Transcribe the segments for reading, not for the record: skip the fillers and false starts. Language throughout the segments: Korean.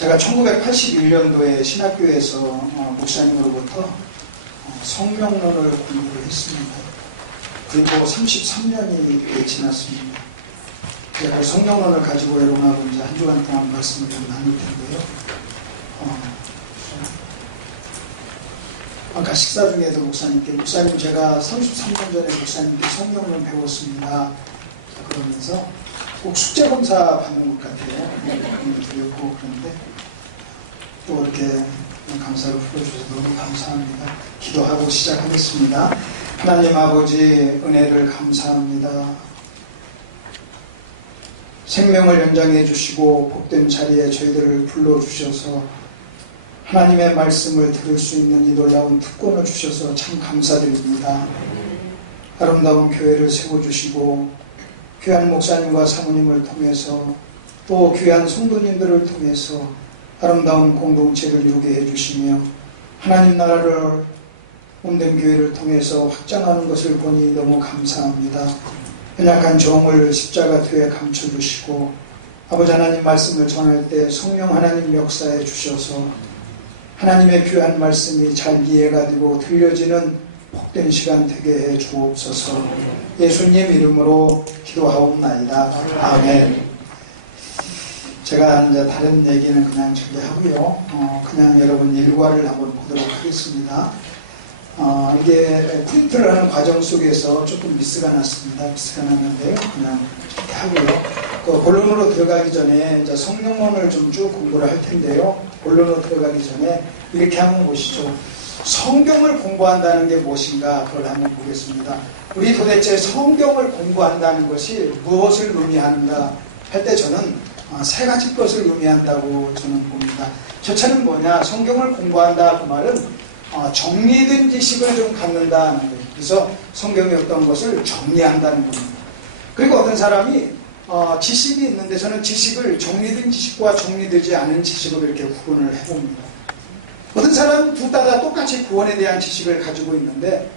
제가 1981년도에 신학교에서 목사님으로부터 성명론을 공부를 했습니다. 그리고 33년이 지났습니다. 제가 성경론을 가지고 여러분하고 이제 한 주간 동안 말씀을 좀 나눌 텐데요. 아까 식사 중에도 목사님께, 목사님 제가 33년 전에 목사님께 성경론 배웠습니다. 그러면서 꼭 숙제검사 받는 것 같아요. 드렸고 그런데 또 이렇게 감사를 풀어주셔서 너무 감사합니다. 기도하고 시작하겠습니다. 하나님 아버지 은혜를 감사합니다. 생명을 연장해 주시고 복된 자리에 저희들을 불러주셔서 하나님의 말씀을 들을 수 있는 이 놀라운 특권을 주셔서 참 감사드립니다. 아름다운 교회를 세워주시고 귀한 목사님과 사모님을 통해서 또 귀한 성도님들을 통해서 아름다운 공동체를 이루게 해주시며 하나님 나라를 몸된 교회를 통해서 확장하는 것을 보니 너무 감사합니다. 연약한 종을 십자가 뒤에 감춰주시고 아버지 하나님 말씀을 전할 때 성령 하나님 역사해 주셔서 하나님의 귀한 말씀이 잘 이해가 되고 들려지는 복된 시간 되게 해 주옵소서. 예수님 이름으로 기도하옵나이다. 아멘. 제가 이제 다른 얘기는 그냥 전개하고요. 그냥 여러분 일과를 한번 보도록 하겠습니다. 이게 프린트를 하는 과정 속에서 조금 미스가 났습니다. 미스가 났는데요. 그냥 이렇게 하고요. 그 본론으로 들어가기 전에 이제 성경론을 좀 쭉 공부를 할 텐데요. 본론으로 들어가기 전에 이렇게 한번 보시죠. 성경을 공부한다는 게 무엇인가 그걸 한번 보겠습니다. 우리 도대체 성경을 공부한다는 것이 무엇을 의미하는가 할 때 저는 세 가지 것을 의미한다고 저는 봅니다. 첫째는 뭐냐? 성경을 공부한다 그 말은 정리된 지식을 좀 갖는다는 거예요. 그래서 성경의 어떤 것을 정리한다는 겁니다. 그리고 어떤 사람이 지식이 있는데 저는 지식을 정리된 지식과 정리되지 않은 지식으로 이렇게 구분을 해봅니다. 어떤 사람은 둘 다 똑같이 구원에 대한 지식을 가지고 있는데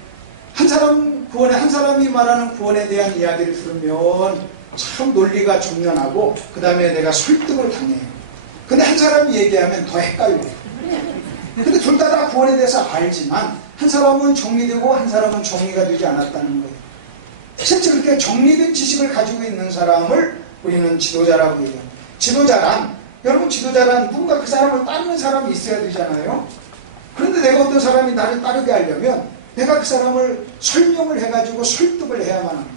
한 사람이 말하는 구원에 대한 이야기를 들으면 참 논리가 정연하고 그 다음에 내가 설득을 당해요. 근데 한 사람이 얘기하면 더 헷갈려요. 근데 둘 다 구원에 대해서 알지만 한 사람은 정리되고 한 사람은 정리가 되지 않았다는 거예요. 실제 그렇게 정리된 지식을 가지고 있는 사람을 우리는 지도자라고 얘기해요. 여러분 지도자란 누군가 그 사람을 따르는 사람이 있어야 되잖아요. 그런데 내가 어떤 사람이 나를 따르게 하려면 내가 그 사람을 설명을 해가지고 설득을 해야만 합니다.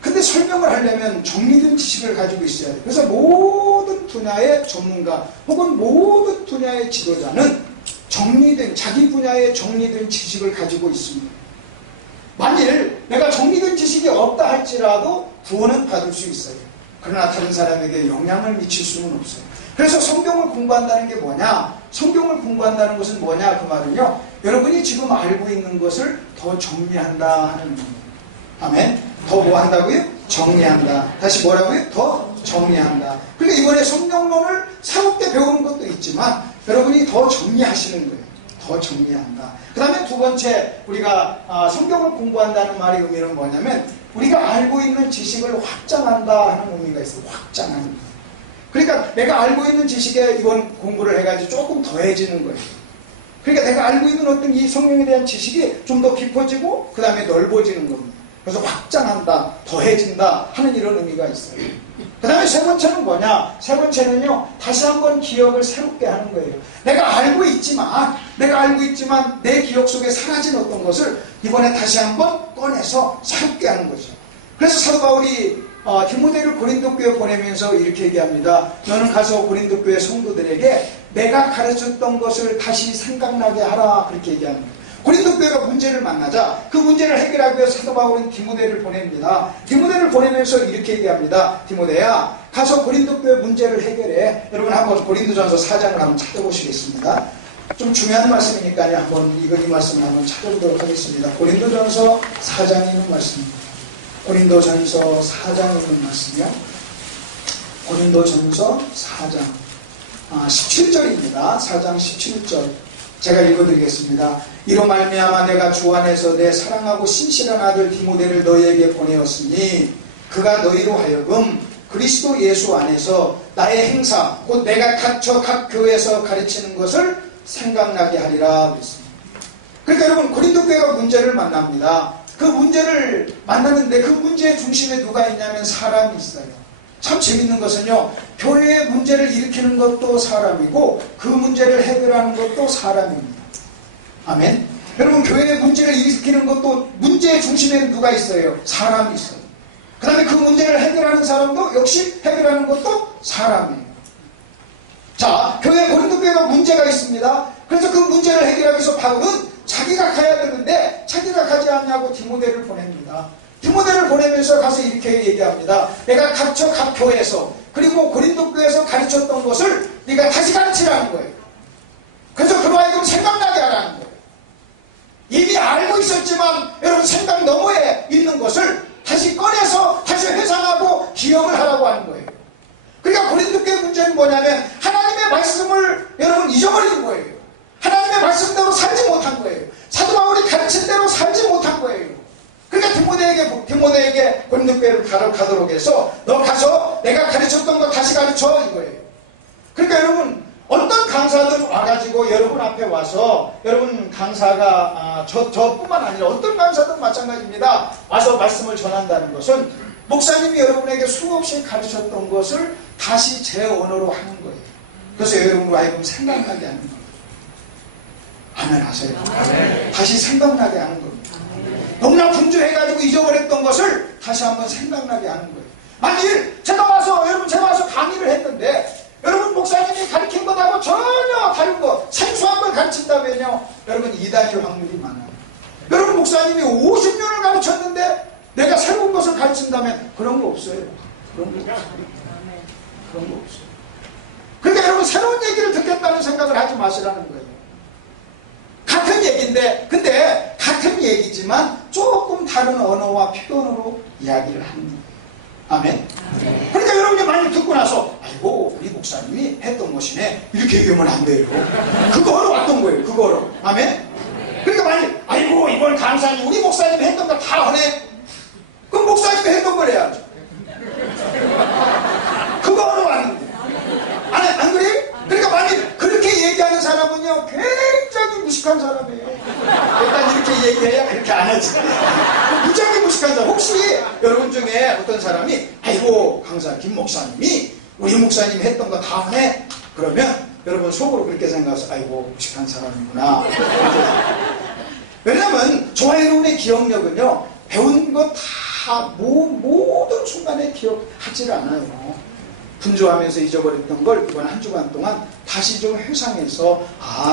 근데 설명을 하려면 정리된 지식을 가지고 있어야 돼요. 그래서 모든 분야의 전문가 혹은 모든 분야의 지도자는 자기 분야의 정리된 지식을 가지고 있습니다. 만일 내가 정리된 지식이 없다 할지라도 구원은 받을 수 있어요. 그러나 다른 사람에게 영향을 미칠 수는 없어요. 그래서 성경을 공부한다는 게 뭐냐? 성경을 공부한다는 것은 뭐냐? 그 말은요, 여러분이 지금 알고 있는 것을 더 정리한다 하는 겁니다. 아멘? 더 뭐 한다고요? 정리한다. 다시 뭐라고요? 더 정리한다. 그러니까 이번에 성경론을 새롭게 배우는 것도 있지만 여러분이 더 정리하시는 거예요. 더 정리한다. 그 다음에 두 번째, 우리가 성경을 공부한다는 말의 의미는 뭐냐면 우리가 알고 있는 지식을 확장한다 하는 의미가 있어요. 확장하는 거. 그러니까 내가 알고 있는 지식에 이번 공부를 해가지고 조금 더해지는 거예요. 그러니까 내가 알고 있는 어떤 이 성경에 대한 지식이 좀 더 깊어지고 그 다음에 넓어지는 겁니다. 그래서 확장한다, 더해진다 하는 이런 의미가 있어요. 그 다음에 세 번째는 뭐냐? 세 번째는요, 다시 한번 기억을 새롭게 하는 거예요. 내가 알고 있지만 내 기억 속에 사라진 어떤 것을 이번에 다시 한번 꺼내서 새롭게 하는 거죠. 그래서 사도 바울이 디모데를 고린도 교회에 보내면서 이렇게 얘기합니다. 너는 가서 고린도 교회 성도들에게 내가 가르쳤던 것을 다시 생각나게 하라. 그렇게 얘기합니다. 고린도 교회가 문제를 만나자 그 문제를 해결하기 위해서 사도 바울은 디모데를 보냅니다. 디모데를 보내면서 이렇게 얘기합니다. 디모데야, 가서 고린도 교회 문제를 해결해. 여러분 한번 고린도전서 4장을 한번 찾아보시겠습니다. 좀 중요한 말씀이니까요. 한번 이 말씀을 한번 찾아보도록 하겠습니다. 고린도전서 4장에 있는 말씀입니다. 고린도전서 4장에 있는 말씀이요. 고린도전서 4장 17절입니다. 4장 17절 제가 읽어드리겠습니다. 이로 말미암아 내가 주 안에서 내 사랑하고 신실한 아들 디모데를 너희에게 보내었으니 그가 너희로 하여금 그리스도 예수 안에서 나의 행사, 곧 내가 갇혀 각 교회에서 가르치는 것을 생각나게 하리라 그랬습니다. 그러니까 여러분, 고린도 교회가 문제를 만납니다. 그 문제를 만나는데 그 문제의 중심에 누가 있냐면 사람이 있어요. 참 재밌는 것은요, 교회의 문제를 일으키는 것도 사람이고 그 문제를 해결하는 것도 사람입니다. 아멘. 여러분, 교회의 문제를 일으키는 것도 문제의 중심에 누가 있어요? 사람이 있어요. 그 다음에 그 문제를 해결하는 사람도 역시 해결하는 것도 사람이에요. 자, 교회 고린도 교회가 문제가 있습니다. 그래서 그 문제를 해결하기 위해서 바울은 자기가 가야 되는데 자기가 가지 않냐고 디모데를 보냅니다. 디모데를 보내면서 가서 이렇게 얘기합니다. 내가 갇혀 각 교회에서 그리고 고린도 교회에서 가르쳤던 것을 네가 다시 가르치라는 거예요. 그래서 그로 하여금 생각나게 하라는 거예요. 이미 알고 있었지만 여러분 생각 너머에 있는 것을 다시 꺼내서 다시 회상하고 기억을 하라고 하는 거예요. 그러니까 고린도 교회 문제는 뭐냐면 하나님의 말씀을 여러분 잊어버리는 거예요. 하나님의 말씀대로 살지 못한 거예요. 사도 바울이 가르친 대로 살지 못한 거예요. 그러니까 디모데에게 고린도 교회를 가도록 해서 너 가서 내가 가르쳤던 거 다시 가르쳐 이거예요. 그러니까 여러분 어떤 강사들 와가지고 여러분 앞에 와서 여러분 강사가 저뿐만 아니라 어떤 강사도 마찬가지입니다. 와서 말씀을 전한다는 것은 목사님이 여러분에게 수없이 가르쳤던 것을 다시 제 언어로 하는 거예요. 그래서 여러분과 하여금 생각나게 하는 거예요. 아멘 하세요. 아멘. 다시 생각나게 하는 겁니다. 너무나 분주해가지고 잊어버렸던 것을 다시 한번 생각나게 하는 거예요. 만일 제가 와서 강의를 했는데 여러분 목사님이 가르친 것하고 전혀 다른 거 생소한 걸 가르친다면요 여러분 이단일 확률이 많아요. 여러분 목사님이 50년을 가르쳤는데 내가 새로운 것을 가르친다면 그런 거 없어요. 그런 거 없어요. 그러니까 여러분 새로운 얘기를 듣겠다는 생각을 하지 마시라는 거예요. 같은 얘기인데 근데 같은 얘기지만 조금 다른 언어와 표현으로 이야기를 합니다. 아멘. 그러니까 여러분이 많이 듣고 나서 아이고 우리 목사님이 했던 것이네 이렇게 얘기하면 안 돼요. 그거로 왔던 거예요. 그거로. 아멘. 그러니까 많이 아이고 이번 강사님 우리 목사님이 했던 거 다 하네. 그럼 목사님이 했던 걸 해야죠. 그거로 왔는데 안 그래요? 그러니까 만약 그렇게 얘기하는 사람은요 굉장히 무식한 사람이에요. 일단 이렇게 얘기해야 그렇게 안 하지. 무지하게 무식한 사람. 혹시 여러분 중에 어떤 사람이 아이고 강사 김 목사님이 우리 목사님이 했던 거 다 하네. 그러면 여러분 속으로 그렇게 생각해서 아이고 무식한 사람이구나. 왜냐하면 저와 여러분의 기억력은요 배운 거 다 모든 순간에 기억하지를 않아요. 분주하면서 잊어버렸던 걸 이번 한 주간 동안 다시 좀 회상해서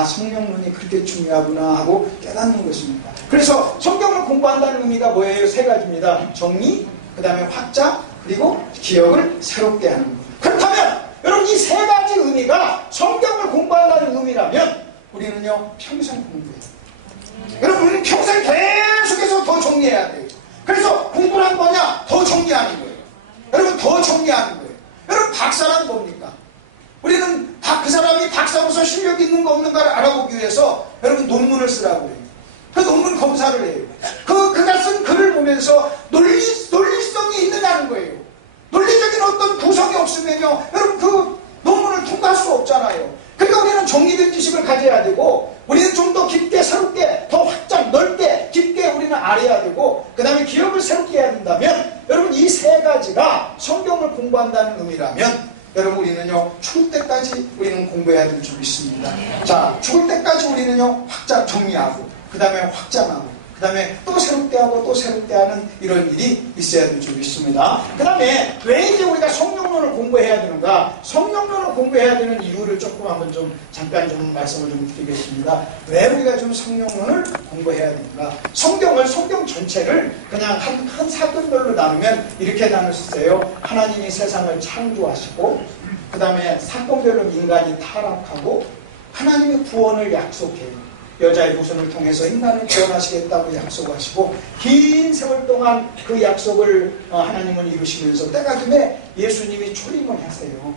성령론이 그렇게 중요하구나 하고 깨닫는 것입니다. 그래서 성경을 공부한다는 의미가 뭐예요? 세 가지입니다. 정리, 그 다음에 확장, 그리고 기억을 새롭게 하는 것. 그렇다면 여러분 이 세 가지 의미가 성경을 공부한다는 의미라면 우리는요 평생 공부해요. 여러분 우리는 평생 계속해서 더 정리해야 돼요. 그래서 공부를 한 거냐? 더 정리하는 거예요. 여러분 더 정리하는 거예요. 여러분 박사란 뭡니까? 우리는 그 사람이 박사로서 실력이 있는가 없는가를 알아보기 위해서 여러분 논문을 쓰라고 해요. 그 논문 검사를 해요. 그가 쓴 글을 보면서 논리성이 있느냐는 거예요. 논리적인 어떤 구성이 없으면요 여러분 그 논문을 통과할 수 없잖아요. 그러니까 우리는 정리된 지식을 가져야 되고 우리는 좀 더 깊게 새롭게 더 확장 넓게 깊게 우리는 알아야 되고 그 다음에 기억을 새롭게 해야 된다면 여러분 이 세 가지가 성경을 공부한다는 의미라면 여러분 우리는요 죽을 때까지 우리는 공부해야 될 줄 믿습니다. 자, 죽을 때까지 우리는요 확장 정리하고 그 다음에 확장하고 그 다음에 또 새롭게 하고 또 새롭게 하는 이런 일이 있어야 될 줄 믿습니다. 그 다음에 왜 이제 우리가 성령론을 공부해야 되는가? 성령론을 공부해야 되는 이유를 조금 한번 잠깐 말씀을 드리겠습니다. 왜 우리가 성령론을 공부해야 되는가? 성경 전체를 그냥 한 사건별로 나누면 이렇게 나눌 수 있어요. 하나님이 세상을 창조하시고 그 다음에 사건별로 인간이 타락하고 하나님의 구원을 약속해요. 여자의 후손을 통해서 인간을 구원하시겠다고 약속하시고 긴 세월 동안 그 약속을 하나님은 이루시면서 때가 되면 예수님이 출임을 하세요.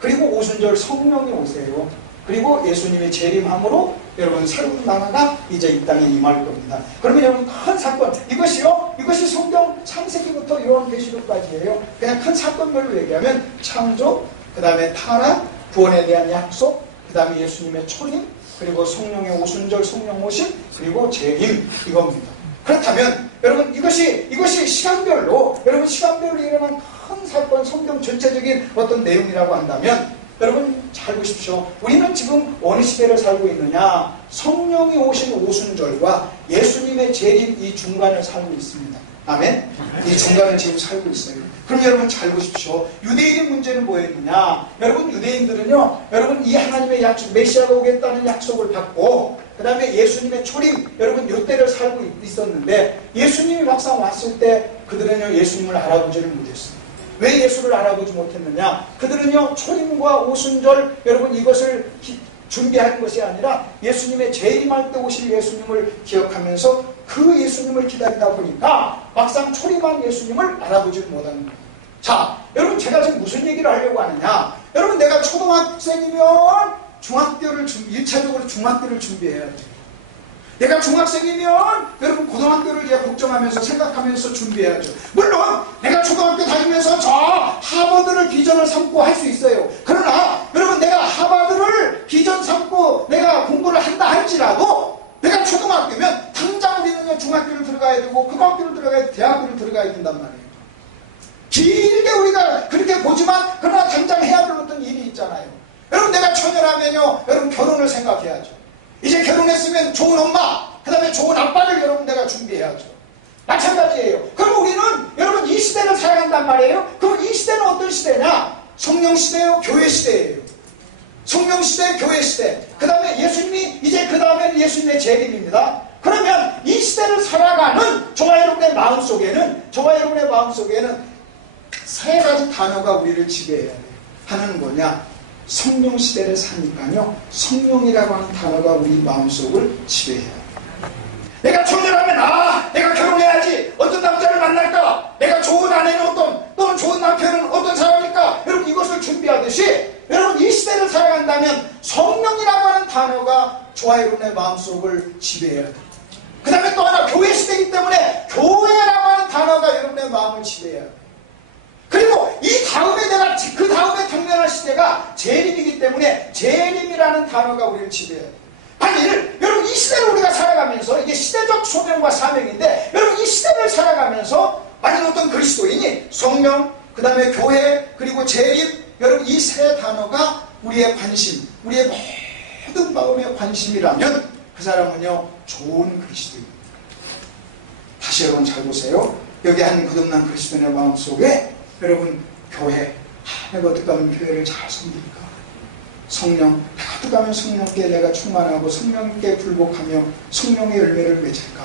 그리고 오순절 성령이 오세요. 그리고 예수님의 재림함으로 여러분 새로운 나라가 이제 이 땅에 임할 겁니다. 그러면 여러분 큰 사건 이것이 성경 창세기부터 요한계시록까지예요. 그냥 큰 사건별로 얘기하면 창조, 그 다음에 타락, 구원에 대한 약속, 그 다음에 예수님의 초림, 그리고 성령의 오순절, 성령 오심, 그리고 재림, 이겁니다. 그렇다면 여러분 이것이 시간별로 일어난 큰 사건, 성경 전체적인 어떤 내용이라고 한다면 여러분 잘 보십시오. 우리는 지금 어느 시대를 살고 있느냐? 성령이 오신 오순절과 예수님의 재림 이 중간을 살고 있습니다. 아멘? 이 중간을 지금 살고 있어요. 그럼 여러분 잘 보십시오. 유대인의 문제는 뭐였느냐? 여러분 유대인들은요, 여러분 이 하나님의 약속, 메시아가 오겠다는 약속을 받고 그 다음에 예수님의 초림, 여러분 이때를 살고 있었는데 예수님이 막상 왔을 때 그들은요 예수님을 알아보지를 못했어요. 왜 예수를 알아보지 못했느냐? 그들은요 초림과 오순절 여러분 이것을 준비하는 것이 아니라 예수님의 재림할 때 오실 예수님을 기억하면서 그 예수님을 기다리다 보니까 막상 초림한 예수님을 알아보지를 못하는 거예요. 자, 여러분 제가 지금 무슨 얘기를 하려고 하느냐? 여러분 내가 초등학생이면 1차적으로 중학교를 준비해야 돼요. 내가 중학생이면 여러분 고등학교를 이제 걱정하면서 생각하면서 준비해야죠. 물론 내가 초등학교 다니면서 저 하버드를 비전을 삼고 할 수 있어요. 그러나 여러분 내가 하버드를 비전 삼고 내가 공부를 한다 할지라도 내가 초등학교면 당장 우리는 중학교를 들어가야 되고 고등학교를 들어가야 되고 대학교를 들어가야 된단 말이에요. 길게 우리가 그렇게 보지만 그러나 당장 해야 될 어떤 일이 있잖아요. 여러분 내가 처녀라면요 여러분 결혼을 생각해야죠. 이제 결혼했으면 좋은 엄마, 그 다음에 좋은 아빠를 여러분 내가 준비해야죠. 마찬가지예요. 그럼 우리는 여러분 이 시대를 살아간단 말이에요. 그럼 이 시대는 어떤 시대냐? 성령 시대요, 교회 시대예요. 성령 시대, 교회 시대. 그 다음에 예수님이 이제 그 다음에는 예수님의 재림입니다. 그러면 이 시대를 살아가는 저와 여러분의 마음속에는 세 가지 단어가 우리를 지배해야 돼요. 하나는 뭐냐? 성령 시대를 사니까요 성령이라고 하는 단어가 우리 마음속을 지배해요. 내가 초년하면 내가 결혼해야지. 어떤 남자를 만날까? 내가 좋은 아내는 또는 좋은 남편은 어떤 사람일까? 여러분 이것을 준비하듯이 여러분 이 시대를 살아간다면 성령이라고 하는 단어가 저와 여러분의 마음속을 지배해야 돼요. 그 다음에 또 하나 교회 시대이기 때문에 교회라고 하는 단어가 여러분의 마음을 지배해야 돼요. 그리고 이 다음에 그 다음에 당면할 시대가 재림이기 때문에 재림이라는 단어가 우리를 지배해요. 만일 여러분 이 시대를 우리가 살아가면서 이게 시대적 소명과 사명인데 여러분 이 시대를 살아가면서 만일 어떤 그리스도인이 성령, 그 다음에 교회, 그리고 재림, 여러분 이 세 단어가 우리의 관심, 우리의 모든 마음의 관심이라면 그 사람은요 좋은 그리스도인입니다. 다시 여러분 잘 보세요. 여기 한 거듭난 그리스도인의 마음속에 여러분 교회, 내가 어떻게 하면 교회를 잘 섬길까? 성령, 내가 어떻게 하면 성령께 내가 충만하고 성령께 굴복하며 성령의 열매를 맺을까?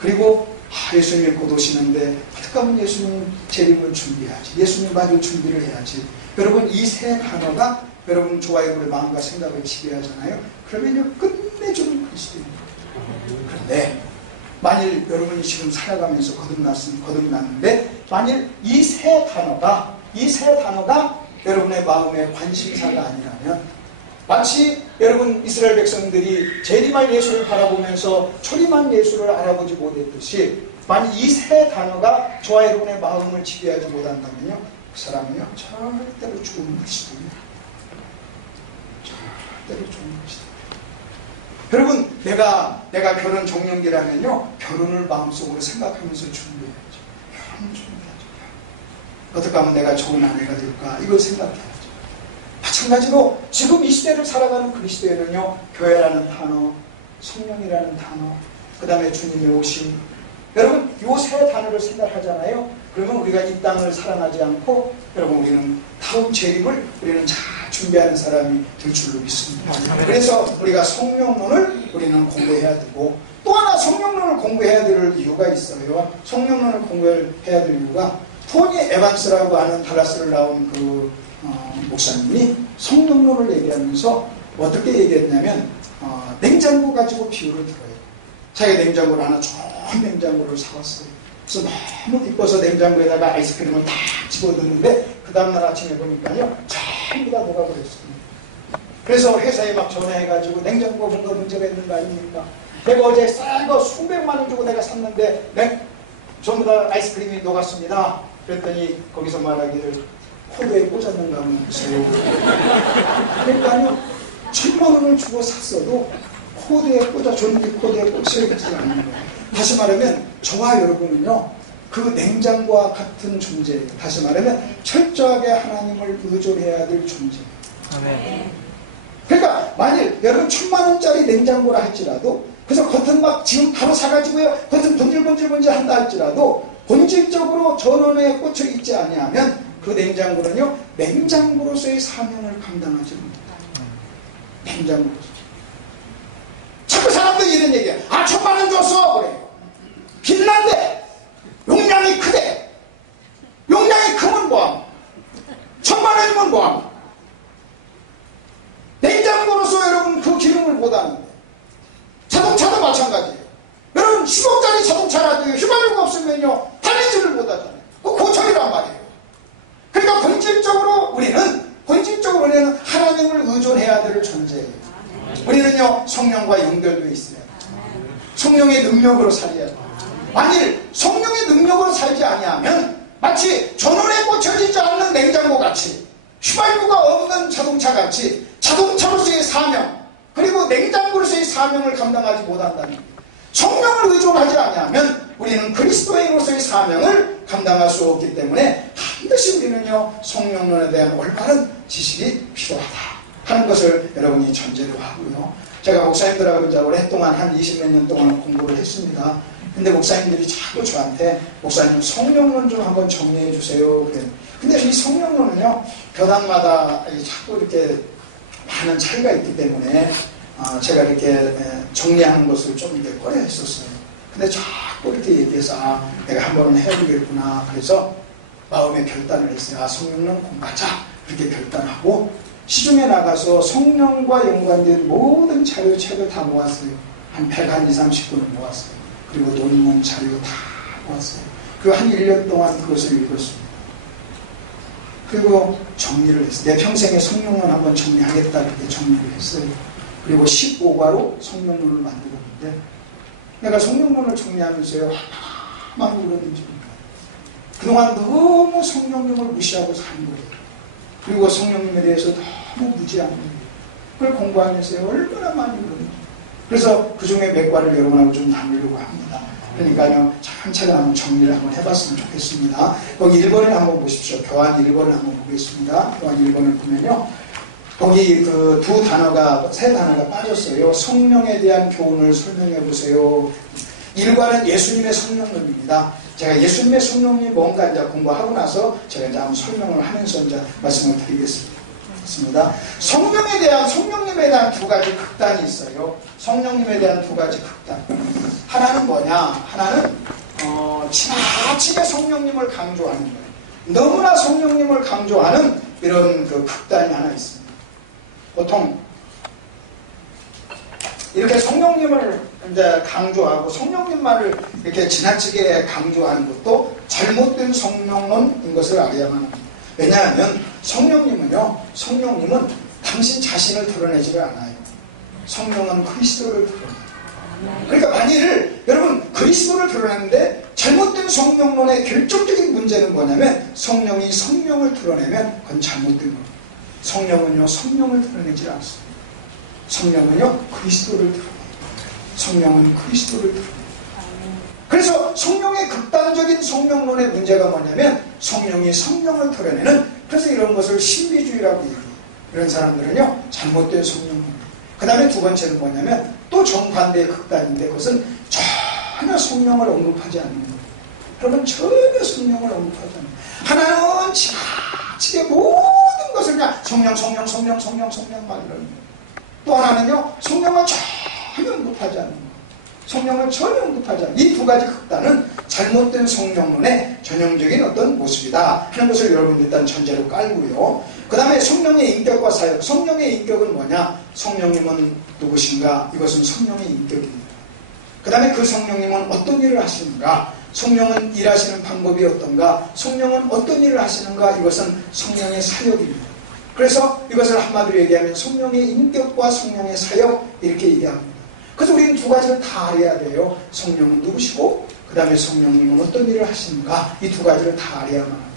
그리고 예수님 곧 오시는데 어떻게 하면 예수님 재림을 준비해야지, 예수님 받을 준비를 해야지. 여러분 이 세 단어가 여러분 저와 여러분의 마음과 생각을 지배하잖아요. 그러면요 끝내주는 그리스도입니다. 그런데 만일 여러분이 지금 살아가면서 거듭났는데 만일 이 세 단어가 여러분의 마음의 관심사가 아니라면 마치 여러분 이스라엘 백성들이 재림할 예수를 바라보면서 초림한 예수를 알아보지 못했듯이 만일 이 세 단어가 저와 여러분의 마음을 지배하지 못한다면요 그 사람은요 절대로 좋은 그리스도입니다. 절대로 좋은 그리스도. 여러분 내가 결혼 정년기라면요 결혼을 마음속으로 생각하면서 준비해야죠. 결혼 준비해야죠. 어떻게 하면 내가 좋은 아내가 될까 이걸 생각해야죠. 마찬가지로 지금 이 시대를 살아가는 그리스도인은요 교회라는 단어, 성령이라는 단어, 그 다음에 주님의 오심, 여러분 이 세 단어를 생각하잖아요. 그러면 우리가 이 땅을 사랑하지 않고 여러분 우리는 다음 재림을 우리는 잘 준비하는 사람이 될 줄로 믿습니다. 그래서 우리가 성령론을 우리는 공부해야 되고 또 하나 성령론을 공부해야 될 이유가 있어요. 성령론을 공부해야 될 이유가 토니 에반스라고 하는 달라스를 나온 그 목사님이 성령론을 얘기하면서 어떻게 얘기했냐면 냉장고 가지고 비유를 들어요. 자기가 냉장고를 하나 좋은 냉장고를 사왔어요. 그래서 너무 이뻐서 냉장고에다가 아이스크림을 다 집어넣는데 그 다음날 아침에 보니까요 전부 다 녹아버렸습니다. 그래서 회사에 막 전화해가지고 냉장고가 뭔가 문제가 있는 거 아닙니까? 내가 어제 싼 거 수백만 원 주고 내가 샀는데 전부 다 아이스크림이 녹았습니다. 그랬더니 거기서 말하기를 코드에 꽂았는가 한번 보세요. 그러니까요, 1000만 원을 주고 샀어도 코드에 꽂아, 전기 코드에 꽂혀있지 않는 거예요. 다시 말하면 저와 여러분은요, 그 냉장고와 같은 존재예요. 다시 말하면 철저하게 하나님을 의존해야 될 존재예요. 아멘. 그러니까 만일 여러분 1000만 원짜리 냉장고라 할지라도, 그래서 겉은 막 지금 바로 사가지고요, 겉은 번질번질 한다 할지라도 본질적으로 전원에 꽂혀 있지 아니하면 그 냉장고는요, 냉장고로서의 사명을 감당하지 못합니다. 냉장고로서. 자꾸 사람들이 이런 얘기야. 1000만 원 줬어 그래요. 빛난데 용량이 크대. 용량이 크면 뭐함? 1000만 원이면 뭐함? 냉장고로서 여러분 그 기능을 못하는데, 자동차도 마찬가지예요. 여러분 10억짜리 자동차라도 휘발유가 없으면요 달리지를 못하잖아요. 그 고철이란 말이에요. 그러니까 본질적으로 우리는 하나님을 의존해야 될 존재예요. 우리는요 성령과 연결되어 있어야 돼요. 성령의 능력으로 살아야 돼요. 만일 성령의 능력으로 살지 아니하면 마치 전원에 꽂혀지지 않는 냉장고 같이, 휘발유가 없는 자동차 같이 자동차로서의 사명, 그리고 냉장고로서의 사명을 감당하지 못한다는 거예요. 성령을 의존하지 않으면 우리는 그리스도인으로서의 사명을 감당할 수 없기 때문에 반드시 우리는요 성령론에 대한 올바른 지식이 필요하다 하는 것을 여러분이 전제로 하고요. 제가 목사님들하고 이제 오랫동안 한 20몇 년 동안 공부를 했습니다. 근데 목사님들이 자꾸 저한테 목사님 성령론 좀 한번 정리해 주세요 그래요. 근데 이 성령론은요 교단마다 자꾸 이렇게 많은 차이가 있기 때문에 제가 이렇게 정리하는 것을 좀 이렇게 꺼려 했었어요. 근데 자꾸 이렇게 얘기해서 내가 한번은 해보겠구나. 그래서 마음의 결단을 했어요. 성령론 공부하자 그렇게 결단하고 시중에 나가서 성령과 연관된 모든 자료 책을 다 모았어요. 한 100한 2, 30권을 모았어요. 그리고 논문 자료 다 모았어요. 그리고 한 1년 동안 그것을 읽었습니다. 그리고 정리를 했어요. 내 평생에 성령론 한번 정리하겠다 이렇게 정리를 했어요. 그리고 15과로 성령론을 만들었는데, 내가 성령론을 정리하면서요 얼마나 울었는지 몰라요. 그동안 너무 성령님을 무시하고 산 거예요. 그리고 성령님에 대해서 너무 무지한 거예요. 그걸 공부하면서요 얼마나 많이 울었는지. 그래서 그 중에 몇 과를 여러분하고 좀 나누려고 합니다. 그러니까요 차근차근 한번 정리를 한번 해봤으면 좋겠습니다. 거기 1번을 한번 보십시오. 교환 1번을 한번 보겠습니다. 교환 1번을 보면요 거기 그 세 단어가 빠졌어요. 성령에 대한 교훈을 설명해 보세요. 1과는 예수님의 성령론입니다. 제가 예수님의 성령이 뭔가 이제 공부하고 나서 제가 이제 한번 설명을 하면서 이제 말씀을 드리겠습니다. 성령님에 대한 두 가지 극단이 있어요. 성령님에 대한 두 가지 극단. 하나는 뭐냐? 하나는 지나치게 성령님을 강조하는 거예요. 너무나 성령님을 강조하는 이런 그 극단이 하나 있습니다. 보통 이렇게 성령님을 이제 강조하고 성령님만을 이렇게 지나치게 강조하는 것도 잘못된 성령론인 것을 알아야만 합니다. 왜냐하면 성령님은 당신 자신을 드러내지를 않아요. 성령은 그리스도를 드러내요. 그러니까 만일 여러분 그리스도를 드러내는데 잘못된 성령론의 결정적인 문제는 뭐냐면 성령이 성령을 드러내면 그건 잘못된 겁니다. 성령은요 성령을 드러내지 않습니다. 성령은요 그리스도를 드러내요. 성령은 그리스도를 드러내요. 그래서 성령의 극단적인 성령론의 문제가 뭐냐면 성령이 성령을 드러내는, 그래서 이런 것을 신비주의라고 얘기해요. 이런 사람들은요 잘못된 성령론이에요. 그 다음에 두 번째는 뭐냐면 또 정반대의 극단인데 그것은 전혀 성령을 언급하지 않는 거예요. 여러분 전혀 성령을 언급하지 않는 거예요. 하나는 지나치게 모든 것을 그냥 성령만 이러는 거예요. 또 하나는요 성령을 전혀 언급하지 않는 거예요. 성령을 전혀 언급하지 않는 이 두 가지 극단은 잘못된 성령론의 전형적인 어떤 모습이다 하는 것을 여러분 일단 전제로 깔고요. 그 다음에 성령의 인격과 사역. 성령의 인격은 뭐냐? 성령님은 누구신가? 이것은 성령의 인격입니다. 그 다음에 그 성령님은 어떤 일을 하시는가? 성령은 일하시는 방법이 어떤가? 성령은 어떤 일을 하시는가? 이것은 성령의 사역입니다. 그래서 이것을 한마디로 얘기하면 성령의 인격과 성령의 사역 이렇게 얘기합니다. 그래서 우리는 두 가지를 다 알아야 돼요. 성령은 누구시고 그 다음에 성령님은 어떤 일을 하시는가? 이 두 가지를 다 알아야만 합니다.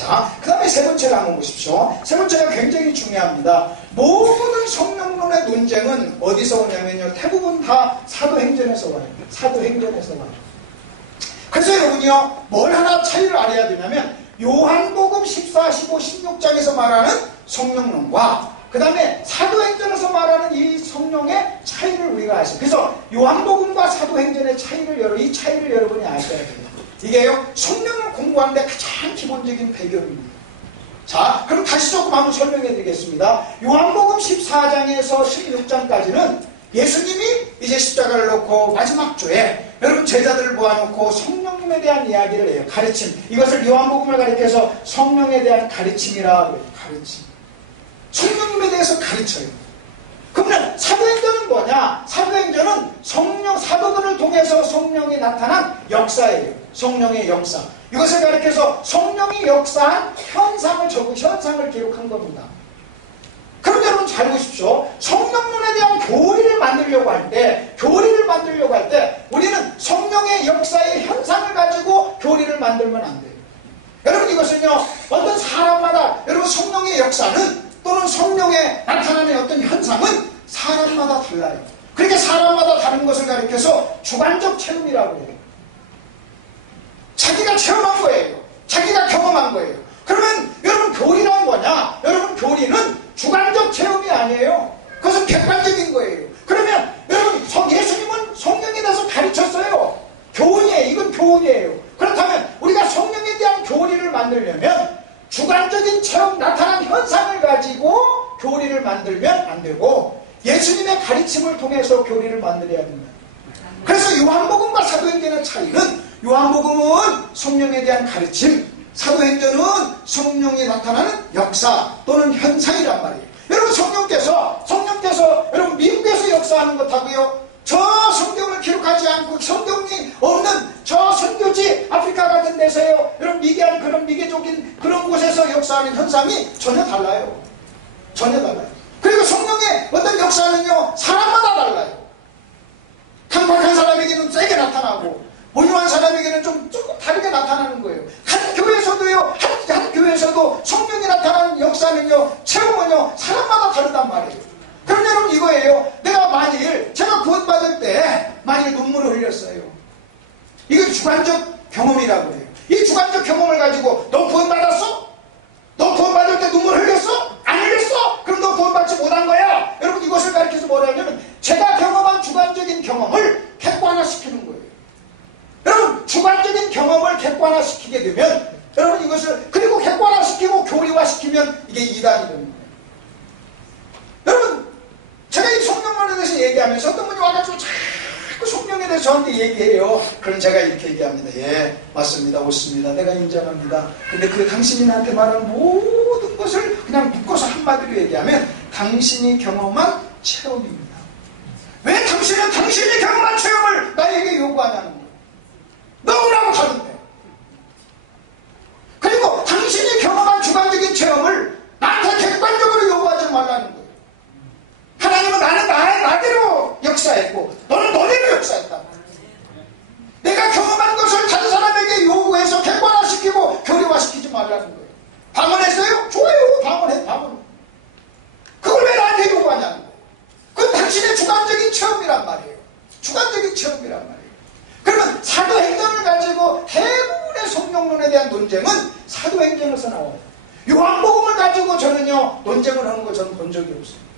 자, 그 다음에 세 번째를 한번 보십시오. 세 번째가 굉장히 중요합니다. 모든 성령론의 논쟁은 어디서 오냐면요, 대부분 다 사도행전에서 와요. 사도행전에서 와요. 그래서 여러분이요, 뭘 하나 차이를 알아야 되냐면 요한복음 14, 15, 16장에서 말하는 성령론과 그 다음에 사도행전에서 말하는 이 성령의 차이를 우리가 아셔요. 그래서 요한복음과 사도행전의 차이를 이 차이를 여러분이 아셔야 돼요. 이게요, 성령을 공부하는데 가장 기본적인 배경입니다. 자, 그럼 다시 조금 한번 설명해 드리겠습니다. 요한복음 14장에서 16장까지는 예수님이 이제 십자가를 놓고 마지막 주에 여러분 제자들을 모아놓고 성령님에 대한 이야기를 해요. 가르침. 이것을 요한복음을 가리켜서 성령에 대한 가르침이라고 해요. 가르침. 성령님에 대해서 가르쳐요. 그러면 사도행전은 뭐냐? 사도행전은 사도들을 통해서 성령이 나타난 역사예요. 성령의 역사. 이것을 가리켜서 성령이 역사한 현상을 기록한 겁니다. 그럼 여러분 잘 보십시오. 성령론에 대한 교리를 만들려고 할 때 우리는 성령의 역사의 현상을 가지고 교리를 만들면 안 돼요. 여러분 이것은요, 어떤 사람마다 여러분 성령의 역사는 또는 성령에 나타나는 어떤 현상은 사람마다 달라요. 그러니까 사람마다 다른 것을 가리켜서 주관적 체험이라고 해요. 자기가 체험한 거예요. 자기가 경험한 거예요. 그러면 여러분 교리란 뭐냐? 여러분 교리는 주관적 체험이 아니에요. 그것은 객관적인 거예요. 그러면 여러분 예수님은 성령에 대해서 가르쳤어요. 교훈이에요. 이건 교훈이에요. 그렇다면 우리가 성령에 대한 교리를 만들려면 주관적인 체험, 나타난 현상을 가지고 교리를 만들면 안 되고 예수님의 가르침을 통해서 교리를 만들어야 된다. 그래서 요한복음과 사도행전의 차이는 요한복음은 성령에 대한 가르침, 사도행전은 성령이 나타나는 역사 또는 현상이란 말이에요. 여러분 성령께서 여러분 미국에서 역사하는 것하고요, 저 성경을 기록하지 않고 성경이 없는 저 선교지 아프리카 같은 데서요, 여러분 미개한 그런 미개적인 그런 곳에서 역사하는 현상이 전혀 달라요. 전혀 달라요. 그리고 성령의 어떤 역사는요, 사람마다 달라요. 강박한 사람에게는 세게 나타나고 온유한 사람에게는 좀 다르게 나타나는 거예요. 한 교회에서도요, 한 교회에서도 성령이 나타나는 역사는요, 체험은요, 사람마다 다르단 말이에요. 그럼 여러분 이거예요. 제가 구원받을 때 만일 눈물을 흘렸어요. 이건 주관적 경험이라고 해요. 이 주관적 경험을 가지고 너 구원받았어? 너 구원받을 때 눈물 흘렸어? 안 흘렸어? 그럼 너 구원받지 못한 거야. 여러분 이것을 가르쳐서 뭐라 하냐면 제가 경험한 주관적인 경험을 객관화시키는 거예요. 여러분 주관적인 경험을 객관화시키게 되면 여러분 이것을 그리고 객관화시키고 교리화시키면 이게 이단이 됩니다. 여러분 제가 이 성령론에 대해서 얘기하면서 어떤 분이 와가지고 자꾸 성령에 대해서 저한테 얘기해요. 그럼 제가 이렇게 얘기합니다. 예, 맞습니다. 옳습니다. 내가 인정합니다. 근데 그 당신이 나한테 말한 모든 것을 그냥 묶어서 한마디로 얘기하면 당신이 경험한 체험입니다. 왜 당신은 당신이 경험한 체험을 나에게 요구하냐는 거예요. 너무나도 다른데. 그리고 당신이 경험한 주관적인 체험을 나한테 객관적으로 요구하지 말라는 거예요. 하나님은 나는 나대로 역사했고 너는 너대로 역사했다. 내가 경험한 것을 다른 사람에게 요구해서 객관화시키고 교리화시키지 말라는 거예요. 방언했어요? 좋아요. 방언. 그걸 왜 나한테 요구하냐는 거예요. 그건 당신의 주관적인 체험이란 말이에요. 주관적인 체험이란 말이에요. 그러면 사도행전을 가지고 대부분의 성령론에 대한 논쟁은 사도행전에서 나와요. 요한복음을 가지고 저는요 논쟁을 하는 거 저는 본 적이 없어요.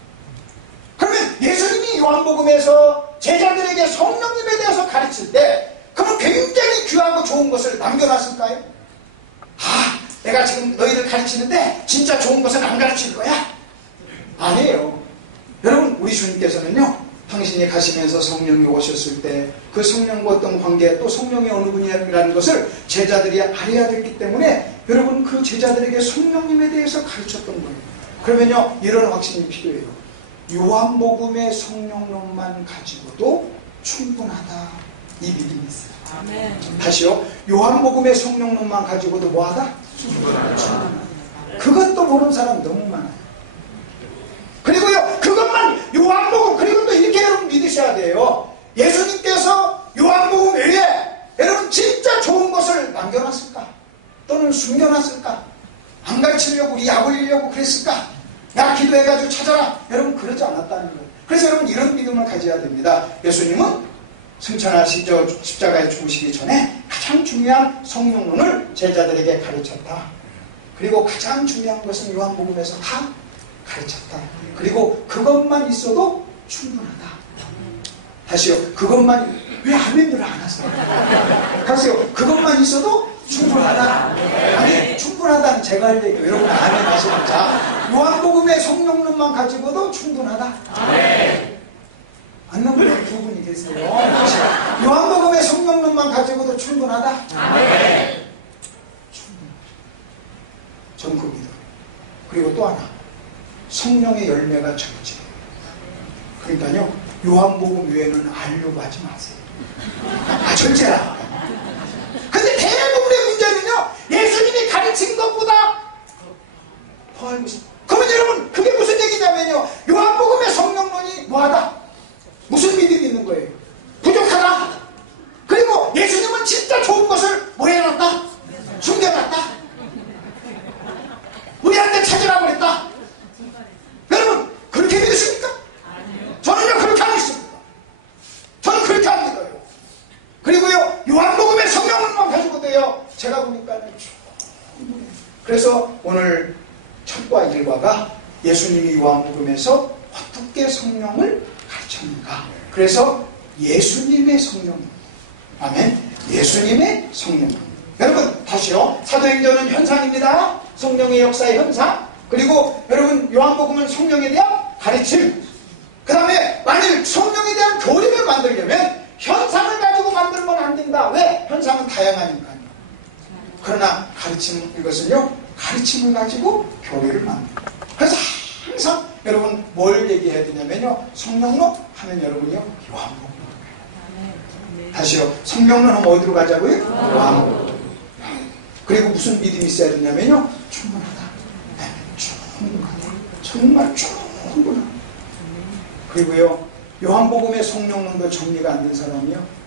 그러면 예수님이 요한복음에서 제자들에게 성령님에 대해서 가르칠 때 그러면 굉장히 귀하고 좋은 것을 남겨놨을까요? 내가 지금 너희들 가르치는데 진짜 좋은 것은 안 가르칠 거야? 아니에요. 여러분 우리 주님께서는요 당신이 가시면서 성령이 오셨을 때 그 성령과 어떤 관계 또 성령이 어느 분이라는 것을 제자들이 알아야 되기 때문에 여러분 그 제자들에게 성령님에 대해서 가르쳤던 거예요. 그러면요 이런 확신이 필요해요. 요한복음의 성령론만 가지고도 충분하다. 이 믿음이 있어요. 아멘. 다시요. 요한복음의 성령론만 가지고도 뭐하다? 충분하다. 그것도 모르는 사람 너무 많아요. 그리고요 그것만 요한복음 그리고 또 이렇게 여러분 믿으셔야 돼요. 예수님께서 요한복음 외에 여러분 진짜 좋은 것을 남겨놨을까? 또는 숨겨놨을까? 안 가르치려고 우리 약 올리려고 그랬을까? 야, 기도해가지고 찾아라. 여러분, 그러지 않았다는 거예요. 그래서 여러분, 이런 믿음을 가져야 됩니다. 예수님은 승천하시죠. 십자가에 죽으시기 전에 가장 중요한 성령론을 제자들에게 가르쳤다. 그리고 가장 중요한 것은 요한복음에서 다 가르쳤다. 그리고 그것만 있어도 충분하다. 다시요. 그것만, 왜 아멘들을 안 하세요? 다시요. 그것만 있어도 충분하다. 아니, 충분하다는 제가 할 얘기예요. 여러분 아멘 하시는. 자, 요한복음의 성령론만 가지고도 충분하다. 안 넘는 두 분이 계세요. 요한복음의 성령론만 가지고도 충분하다. 충분하다. 저는 그 믿어요. 그리고 또 하나, 성령의 열매가 절제. 그러니까요, 요한복음 외에는 알려고 하지 마세요. 절제라. 근데 대부분의 문제는요, 예수님이 가르친 것보다 더 알고 싶어요. 그러면 여러분, 그게 무슨 얘기냐면요, 요한복음의 성령론이 뭐하다? 무슨 믿음이 있는 거예요? 부족하다. 그리고 예수님은 진짜 좋은 것을 뭐 해놨다? 숨겨놨다. 우리한테 찾으라고 그랬다. 여러분, 그렇게 믿으십니까? 저는요, 그렇게 안 믿습니다. 저는 그렇게 안 믿어요. 그리고요, 요한복음의 성령론만 가지고도요, 제가 보니까는 충분해요. 그래서 오늘 첫과 일과가 예수님이 요한복음에서 어떻게 성령을 가르쳤는가. 그래서 예수님의 성령. 아멘. 예수님의 성령. 여러분, 다시요. 사도행전은 현상입니다. 성령의 역사의 현상. 그리고 여러분, 요한복음은 성령에 대한 가르침. 그 다음에 만일 성령에 대한 교리를 만들려면 현상을 가지고 만들면 안 된다. 왜? 현상은 다양하니까요. 그러나 가르침, 이것은요, 가르침을 가지고 교리를 만든다. 그래서 항상 여러분 뭘 얘기해야 되냐면요, 성령론 하면 여러분이요, 요한복음. 다시요, 성령론 하면 어디로 가자고요? 요한복음. 그리고 무슨 믿음이 있어야 되냐면요, 충분하다. 네, 충분하다. 정말 충분하다. 그리고요, 요한복음의 성령론도 정리가 안 된 사람이요,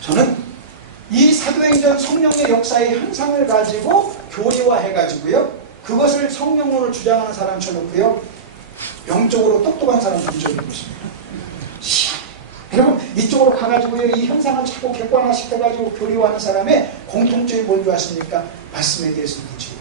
저는 이 사도행전 성령의 역사의 현상을 가지고 교리화해가지고요, 그것을 성령론을 주장하는 사람 쳐놓고요, 영적으로 똑똑한 사람 문제를 보십니다. 여러분, 이쪽으로 가가지고요, 이 현상을 자꾸 객관화시켜가지고 교리화하는 사람의 공통점이 뭔지 아십니까? 말씀에 대해서 무지해요.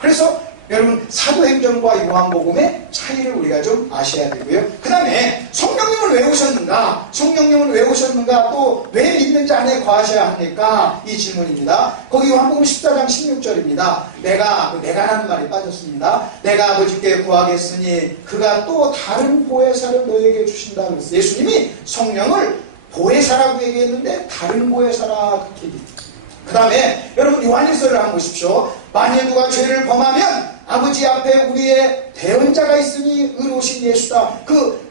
그래서 여러분, 사도행전과 요한복음의 차이를 우리가 좀 아셔야 되고요. 그 다음에 성령님은 왜 오셨는가? 성령님은 왜 오셨는가? 또 왜 믿는지 안에 과하셔야 합니까? 이 질문입니다. 거기 요한복음 14장 16절입니다. 내가라는 말이 빠졌습니다. 내가 아버지께 구하겠으니 그가 또 다른 보혜사를 너에게 주신다 그랬어요. 예수님이 성령을 보혜사라고 얘기했는데 다른 보혜사라 그렇게 얘기했어요. 그 다음에 여러분, 요한일서를 한번 보십시오. 만일 누가 죄를 범하면 아버지 앞에 우리의 대언자가 있으니 의로우신 예수다. 그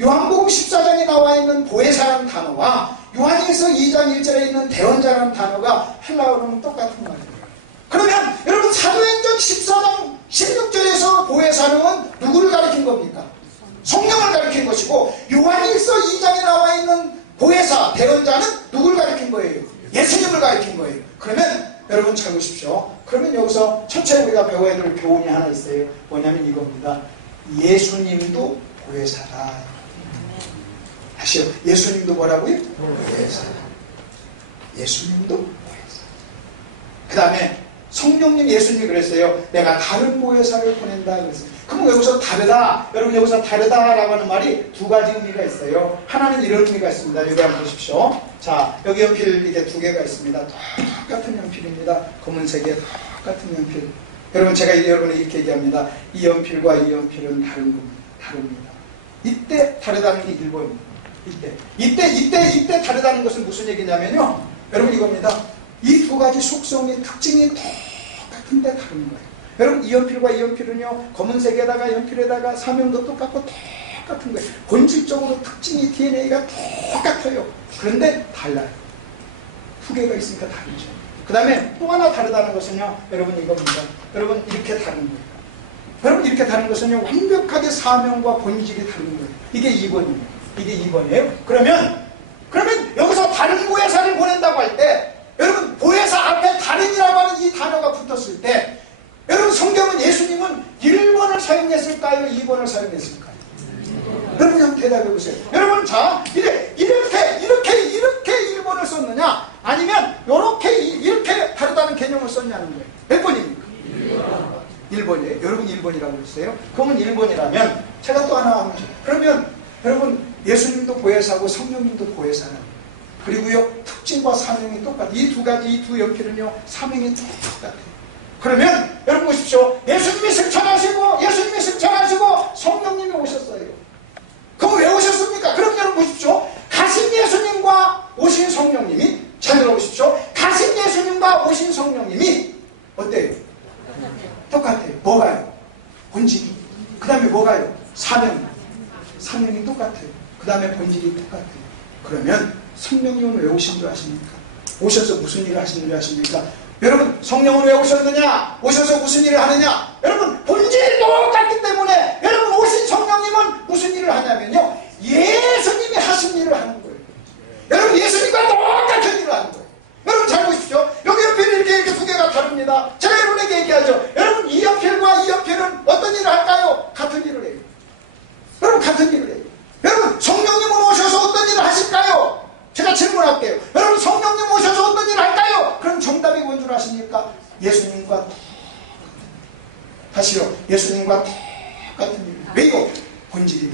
요한복음 14장에 나와 있는 보혜사라는 단어와 요한일서 2장 1절에 있는 대언자라는 단어가 헬라어로는 똑같은 말이에요. 그러면 여러분, 사도행전 14장 16절에서 보혜사는 누구를 가리킨 겁니까? 성령을 가리킨 것이고, 요한일서 2장에 나와 있는 보혜사, 대언자는 누구를 가리킨 거예요? 예수님을 가리킨 거예요. 그러면 여러분 잘 보십시오. 그러면 여기서 첫째 우리가 배워야 될 교훈이 하나 있어요. 뭐냐면 이겁니다. 예수님도 보혜사다. 다시요. 예수님도 뭐라고요? 보혜사다. 예수님도 보혜사. 그 다음에 성령님, 예수님이 그랬어요. 내가 다른 보혜사를 보낸다 그랬어요. 그럼 여기서 다르다, 여러분 여기서 다르다라고 하는 말이 두 가지 의미가 있어요. 하나는 이런 의미가 있습니다. 여기 한번 보십시오. 자, 여기 연필 이게 두 개가 있습니다. 똑같은 연필입니다. 검은색의 똑같은 연필. 여러분, 제가 여러분에 이렇게 얘기합니다. 이 연필과 이 연필은 다른 겁니다. 다릅니다. 이때 다르다는 게 1번입니다. 이때 다르다는 것은 무슨 얘기냐면요, 여러분 이겁니다. 이 두 가지 속성의 특징이 똑같은데 다른 거예요. 여러분, 이 연필과 이 연필은요, 검은색에다가 연필에다가 사명도 똑같고 똑같은 거예요. 본질적으로 특징이, DNA가 똑같아요. 그런데 달라요. 두 개가 있으니까 다르죠. 그 다음에 또 하나 다르다는 것은요, 여러분 이겁니다. 여러분, 이렇게 다른 거예요. 여러분, 이렇게 다른 것은요, 완벽하게 사명과 본질이 다른 거예요. 이게 2번이에요. 이게 2번이에요. 그러면 그러면 여기서 다른 보혜사를 보낸다고 할 때, 여러분 보혜사 앞에 다른이라고 하는 이 단어가 붙었을 때, 여러분 성경은 예수님은 1번을 사용했을까요? 2번을 사용했을까요? 여러분 한번 대답해 보세요. 여러분 자 이렇게 1번을 썼느냐, 아니면 이렇게 다르다는 개념을 썼냐는 거예요. 몇 번입니까? 1번이에요. 여러분 1번이라고 했어요. 그러면 1번이라면 제가 또 하나 합니다. 그러면 여러분 예수님도 보혜사고 성령님도 보혜사는, 그리고요 특징과 사명이 똑같아요. 이 두 가지, 이 두 연필은요 사명이 똑같아요. 그러면 여러분 보십시오. 예수님이 승천하시고 성령님이 오셨어요. 그럼 왜 오셨습니까? 그럼 여러분 보십시오. 가신 예수님과 오신 성령님이, 잘 들어보십시오. 가신 예수님과 오신 성령님이 어때요? 똑같아요. 뭐가요? 본질이. 그 다음에 뭐가요? 사명이 똑같아요. 그 다음에 본질이 똑같아요. 그러면 성령님은 왜 오신 줄 아십니까? 오셔서 무슨 일을 하시는 줄 아십니까? 여러분 성령은 왜 오셨느냐? 오셔서 무슨 일을 하느냐? 여러분 본질이 똑같기 때문에 여러분 오신 성령님은 무슨 일을 하냐면요, 예수님이 하신 일을 하는 거예요. 여러분 예수님과 똑같은 일을 하는 거예요. 여러분 잘 보십시오. 여기 연필이 이렇게 두 개가 다릅니다. 제가 여러분에게 얘기하죠. 여러분 이 연필과 이 연필은 어떤 일을 할까요? 같은 일을 해요. 여러분 같은 일을 해요. 여러분 성령님은 오셔서 어떤 일을 하실까요? 제가 질문할게요. 여러분 성령님 오셔서 어떤 일을 할까요? 그럼 정답이 뭔 줄 아십니까? 예수님과 다시요. 예수님과 똑같은 일. 왜요? 본질이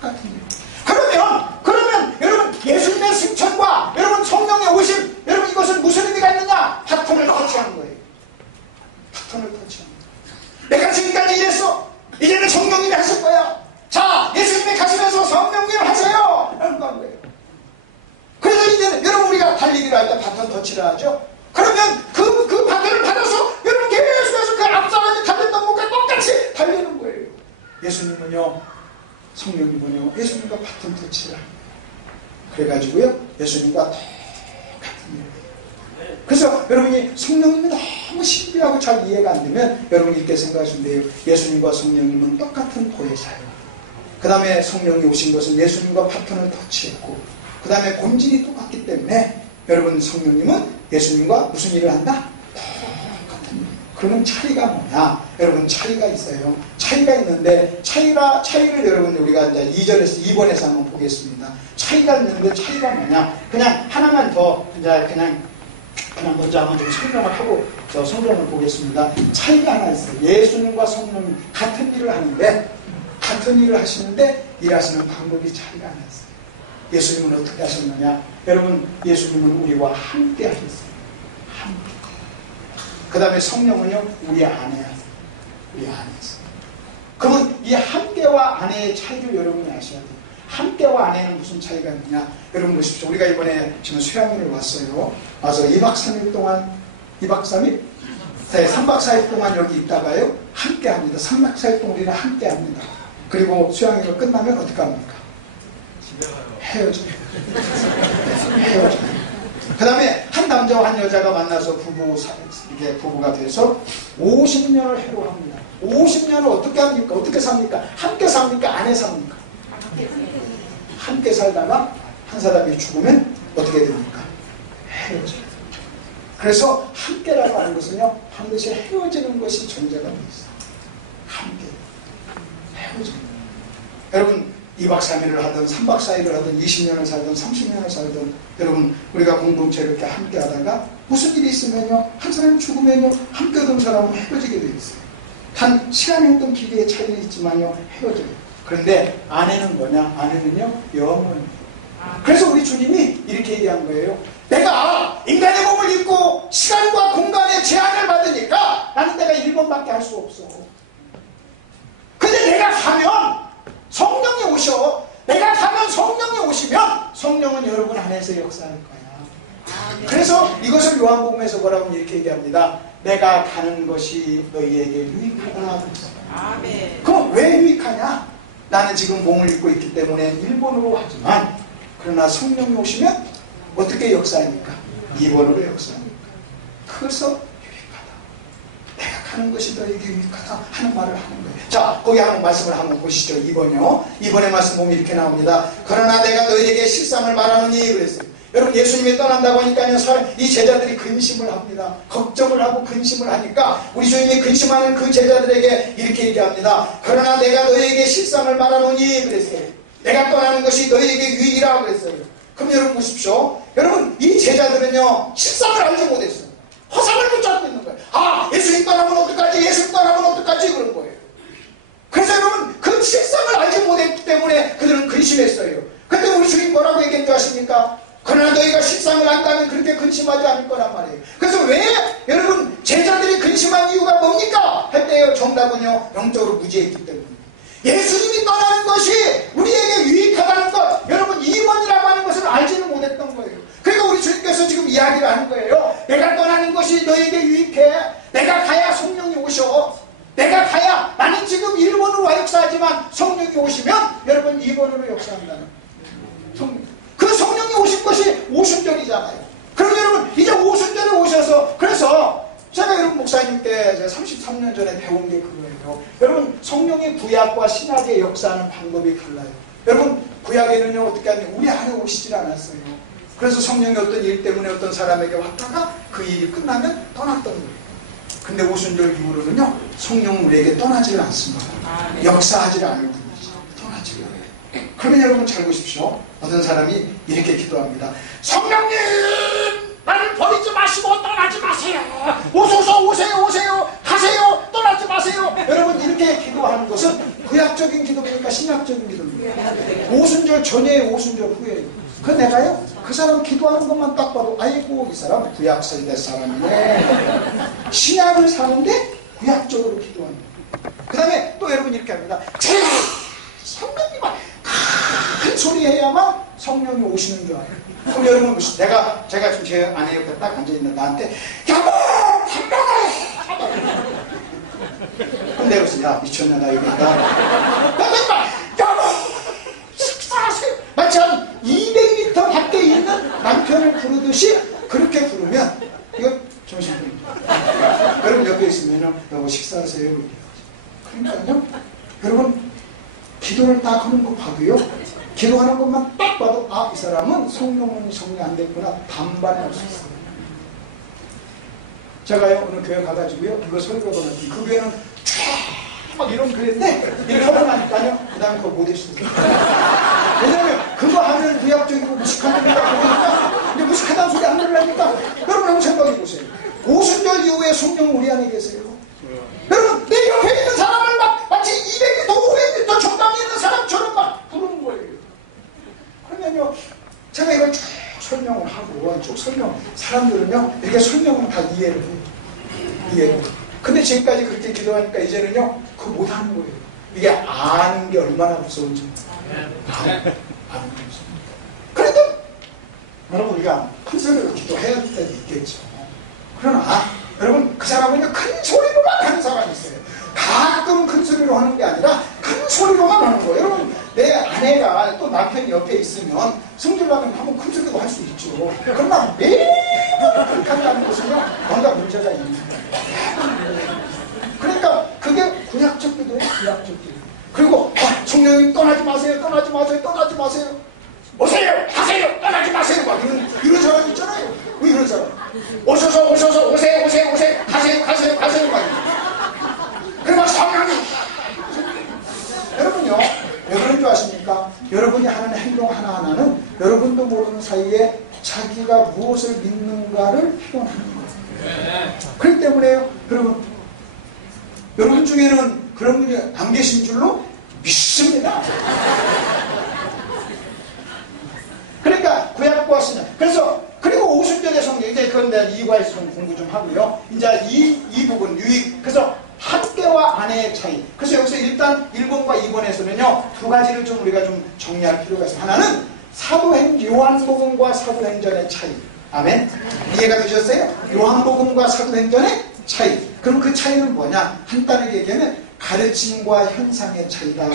똑같은 일. 그러면 여러분 예수님의 승천과 여러분 성령의 오심, 여러분 이것은 무슨 의미가 있느냐? 바톤을 터치하는 거예요. 바톤을 터치하는 거예요. 내가 지금까지 이랬어. 이제는 성령님이 하실 거야. 자, 예수님이 가시면서 성령님 하세요. 라는 거예요. 그래서 이제는 여러분 우리가 달리기를 할 때 바톤 터치를 하죠. 그러면 그 바톤을 받아서 여러분 계속해서 그 앞사람이 달렸던 것과 똑같이 달리는 거예요. 예수님은요, 성령님은요, 예수님과 바톤 터치를 합니다. 그래가지고요, 예수님과 똑같은 일을. 그래서 여러분이 성령님이 너무 신비하고 잘 이해가 안 되면 여러분이 이렇게 생각하시면 돼요. 예수님과 성령님은 똑같은 보혜사예요. 그 다음에 성령이 오신 것은 예수님과 바톤을 터치했고, 그 다음에 본질이 똑같기 때문에 여러분 성령님은 예수님과 무슨 일을 한다? 똑같은 일. 그러면 차이가 뭐냐? 여러분 차이가 있어요. 차이가 있는데 차이를 여러분 우리가 이제 2번에서 한번 보겠습니다. 차이가 있는데 차이가 뭐냐? 그냥 하나만 더 그냥 먼저 한번 좀 설명을 하고 저 성경을 보겠습니다. 차이가 하나 있어요. 예수님과 성령님 같은 일을 하시는데 일하시는 방법이 차이가 하나 있어요. 예수님은 어떻게 하셨느냐? 여러분 예수님은 우리와 함께 하셨어요. 함께. 그 다음에 성령은요 우리 안에 있어요. 그러면 이 함께와 안에의 차이를 여러분이 아셔야 돼요. 함께와 안에는 무슨 차이가 있느냐? 여러분 보십시오. 우리가 이번에 지금 수양회를 왔어요. 와서 2박 3일 동안 2박 3일? 네, 3박 4일 동안 여기 있다가요 함께 합니다. 3박 4일 동안 우리는 함께 합니다. 그리고 수양회가 끝나면 어떻게 합니까? 헤어져요. 그 다음에 한 남자와 한 여자가 만나서 부부가 돼서 50년을 해로합니다. 50년을 어떻게 합니까? 어떻게 삽니까? 함께 삽니까? 안에 삽니까? 함께 살다가 한 사람이 죽으면 어떻게 됩니까? 헤어져요. 그래서 함께라고 하는 것은요 반드시 헤어지는 것이 존재가 되어 있어요. 함께 헤어집니다. 여러분 2박 3일을 하든 3박 4일을 하든 20년을 살든 30년을 살든 여러분 우리가 공동체를 이렇게 함께 하다가 무슨 일이 있으면요 한 사람이 죽으면요 함께 하던 사람은 헤어지게 되어 있어요. 단 시간이 어떤 길이의 차이는 있지만요 헤어져요. 그런데 아내는 뭐냐? 아내는요 영원히. 그래서 우리 주님이 이렇게 얘기한 거예요. 내가 인간의 몸을 입고 시간과 공간의 제한을 받으니까 나는 내가 1번밖에 할 수 없어. 근데 내가 가면 성령이 오셔. 내가 가면 성령이 오시면 성령은 여러분 안에서 역사할 거야. 그래서 이것을 요한복음에서 뭐라고 이렇게 얘기합니다. 내가 가는 것이 너희에게 유익하다. 아멘. 그럼 왜 유익하냐? 나는 지금 몸을 입고 있기 때문에 1번으로 하지만 그러나 성령이 오시면 어떻게 역사합니까? 2번으로 역사합니까? 그래서 유익하다. 내가 하는 것이 너에게 유익하다 하는 말을 하는 거예요. 자, 거기 한번 말씀을 한번 보시죠. 2번이요. 2번의 말씀 보면 이렇게 나옵니다. 그러나 내가 너에게 실상을 말하노니 그랬어요. 여러분, 예수님이 떠난다고 하니까요, 이 제자들이 근심을 합니다. 걱정을 하고 근심을 하니까 우리 주님이 근심하는 그 제자들에게 이렇게 얘기합니다. 그러나 내가 너에게 실상을 말하노니 그랬어요. 내가 떠나는 것이 너에게 유익이라고 그랬어요. 그럼 여러분 보십시오. 여러분, 이 제자들은요, 실상을 알지 못했어요. 허상을 붙잡고 있는 거예요. 아, 예수님 떠나면 어떡하지? 예수님 떠나면 어떡하지? 그런 거예요. 그래서 여러분, 그 실상을 알지 못했기 때문에 그들은 근심했어요. 근데 우리 주님 뭐라고 얘기한 줄 아십니까? 그러나 너희가 실상을 안다면 그렇게 근심하지 않을 거란 말이에요. 그래서 왜 여러분 제자들이 근심한 이유가 뭡니까? 할 때요, 정답은요, 영적으로 무지했기 때문에. 예수님이 떠나는 것이 우리에게 유익하다는 것, 여러분 2번이라고 하는 것을 알지는 못했던 거예요. 그러니까 우리 주님께서 지금 이야기를 하는 거예요. 내가 떠나는 것이 너에게 유익해. 내가 가야 성령이 오셔. 내가 가야, 나는 지금 1번으로 역사하지만 성령이 오시면 여러분 2번으로 역사한다는 성령. 그 성령이 오신 것이 오순절이잖아요. 그럼 여러분 이제 오순절에 오셔서, 그래서 제가 여러분 목사님께 제가 33년 전에 배운 게 그거예요. 여러분, 성령의 구약과 신약의 역사하는 방법이 달라요. 여러분, 구약에는요 어떻게 하냐, 우리 안에 오시질 않았어요. 그래서 성령이 어떤 일 때문에 어떤 사람에게 왔다가 그 일이 끝나면 떠났던 거예요. 근데 오순절 이후로는요, 성령은 우리에게 떠나질 않습니다. 역사하지 않을 뿐이지 떠나질 않아요. 그러면 여러분 잘 보십시오. 어떤 사람이 이렇게 기도합니다. 성령님, 나를 버리지 마시고 떠나지 마세요. 오소서, 오세요, 오세요, 가세요, 떠나지 마세요. 여러분, 이렇게 기도하는 것은 구약적인 기도입니까? 신약적인 기도입니까? 오순절 전에, 오순절 후에요. 그 내가요, 그 사람 기도하는 것만 딱 봐도 아이고, 이 사람 구약 세대 사람이네. 신약을 사는데 구약적으로 기도합니다. 그 다음에 또 여러분 이렇게 합니다. 제가 성령님만 큰 소리 해야만 성령이 오시는 줄 알아요. 그럼 여러분, 제가 지금 제 아내 옆에 딱 앉아있는 나한테 여보! 담배를! 그럼 내가 그래서 야, 미쳤냐 나 이거 여보! 식사하세요! 마치 한 200m 밖에 있는 남편을 부르듯이 그렇게 부르면 이거 정신병입니다. 여러분 옆에 있으면 여보 식사하세요. 그러니까요, 여러분 기도를 딱 하는 거 봐도요, 기도하는 것만 딱 봐도 아, 이 사람은 성령은 정리 안 됐구나 반반할 수 있어요. 제가요 어느 교회 가가지고요 이거 설교가 났더니 그 교회는 쫙 이런 교회인데 이렇게 하고 나니까요 그 다음에 그거 못했어요. 왜냐면 그거 하면 구약적이고 무식한 겁니다. 그러니까 근데 무식하다는 소리 안 들으려니까 여러분 한번 생각해 보세요. 오순절 이후에 성령 우리 안에 계세요. 여러분, 내 옆에 있는 사람을 마치 200m, 500m 전방에 있는 사람처럼 막 부르는 거예요. 그러면요, 제가 이걸 쭉 설명을 하고, 쭉 사람들은요, 이렇게 설명을 다 이해를 해요. 이해를. 근데 지금까지 그렇게 기도하니까 이제는요, 그거 못하는 거예요. 이게 아는 게 얼마나 무서운지. 아는 게 무서운지. 그래도, 여러분, 우리가 큰 소리로 기도해야 될 때도 있겠죠. 그러나, 여러분, 그 사람은 큰 소리로만 하는 사람이 있어요. 가끔 큰 소리로 하는 게 아니라 큰 소리로만 하는 거예요. 여러분, 내 아내가 또 남편이 옆에 있으면 성질나면 한번 큰 소리도 할 수 있죠. 그러나 매일 그렇게 한다는 것은요, 뭔가 문제가 있는 거예요. 그러니까 그게 구약적 기도예요. 구약적 기도. 그리고 성령님 떠나지 마세요. 떠나지 마세요. 떠나지 마세요. 오세요! 가세요! 떠나지 마세요! 막 이런 사람 있잖아요. 왜 이런 사람? 오셔서, 오세요! 가세요! 막 그래 막 성령님! 여러분요, 왜 그런 줄 아십니까? 여러분이 하는 행동 하나하나는 여러분도 모르는 사이에 자기가 무엇을 믿는가를 표현하는 거예요. 그렇기 때문에요, 여러분 중에는 그런 분이 안 계신 줄로 믿습니다. 그러니까 구약과 신약. 그래서 그리고 오순절의 성령, 이제 그건 내가 이유가 있으면 공부 좀 하고요. 이제 이 부분 유익. 그래서 함께와 아내의 차이. 그래서 여기서 일단 1번과 2번에서는요 두 가지를 좀 우리가 좀 정리할 필요가 있어요. 하나는 요한복음과 사도행전의 차이. 아멘. 이해가 되셨어요? 요한복음과 사도행전의 차이. 그럼 그 차이는 뭐냐? 간단하게 얘기하면 가르침과 현상의 차이다.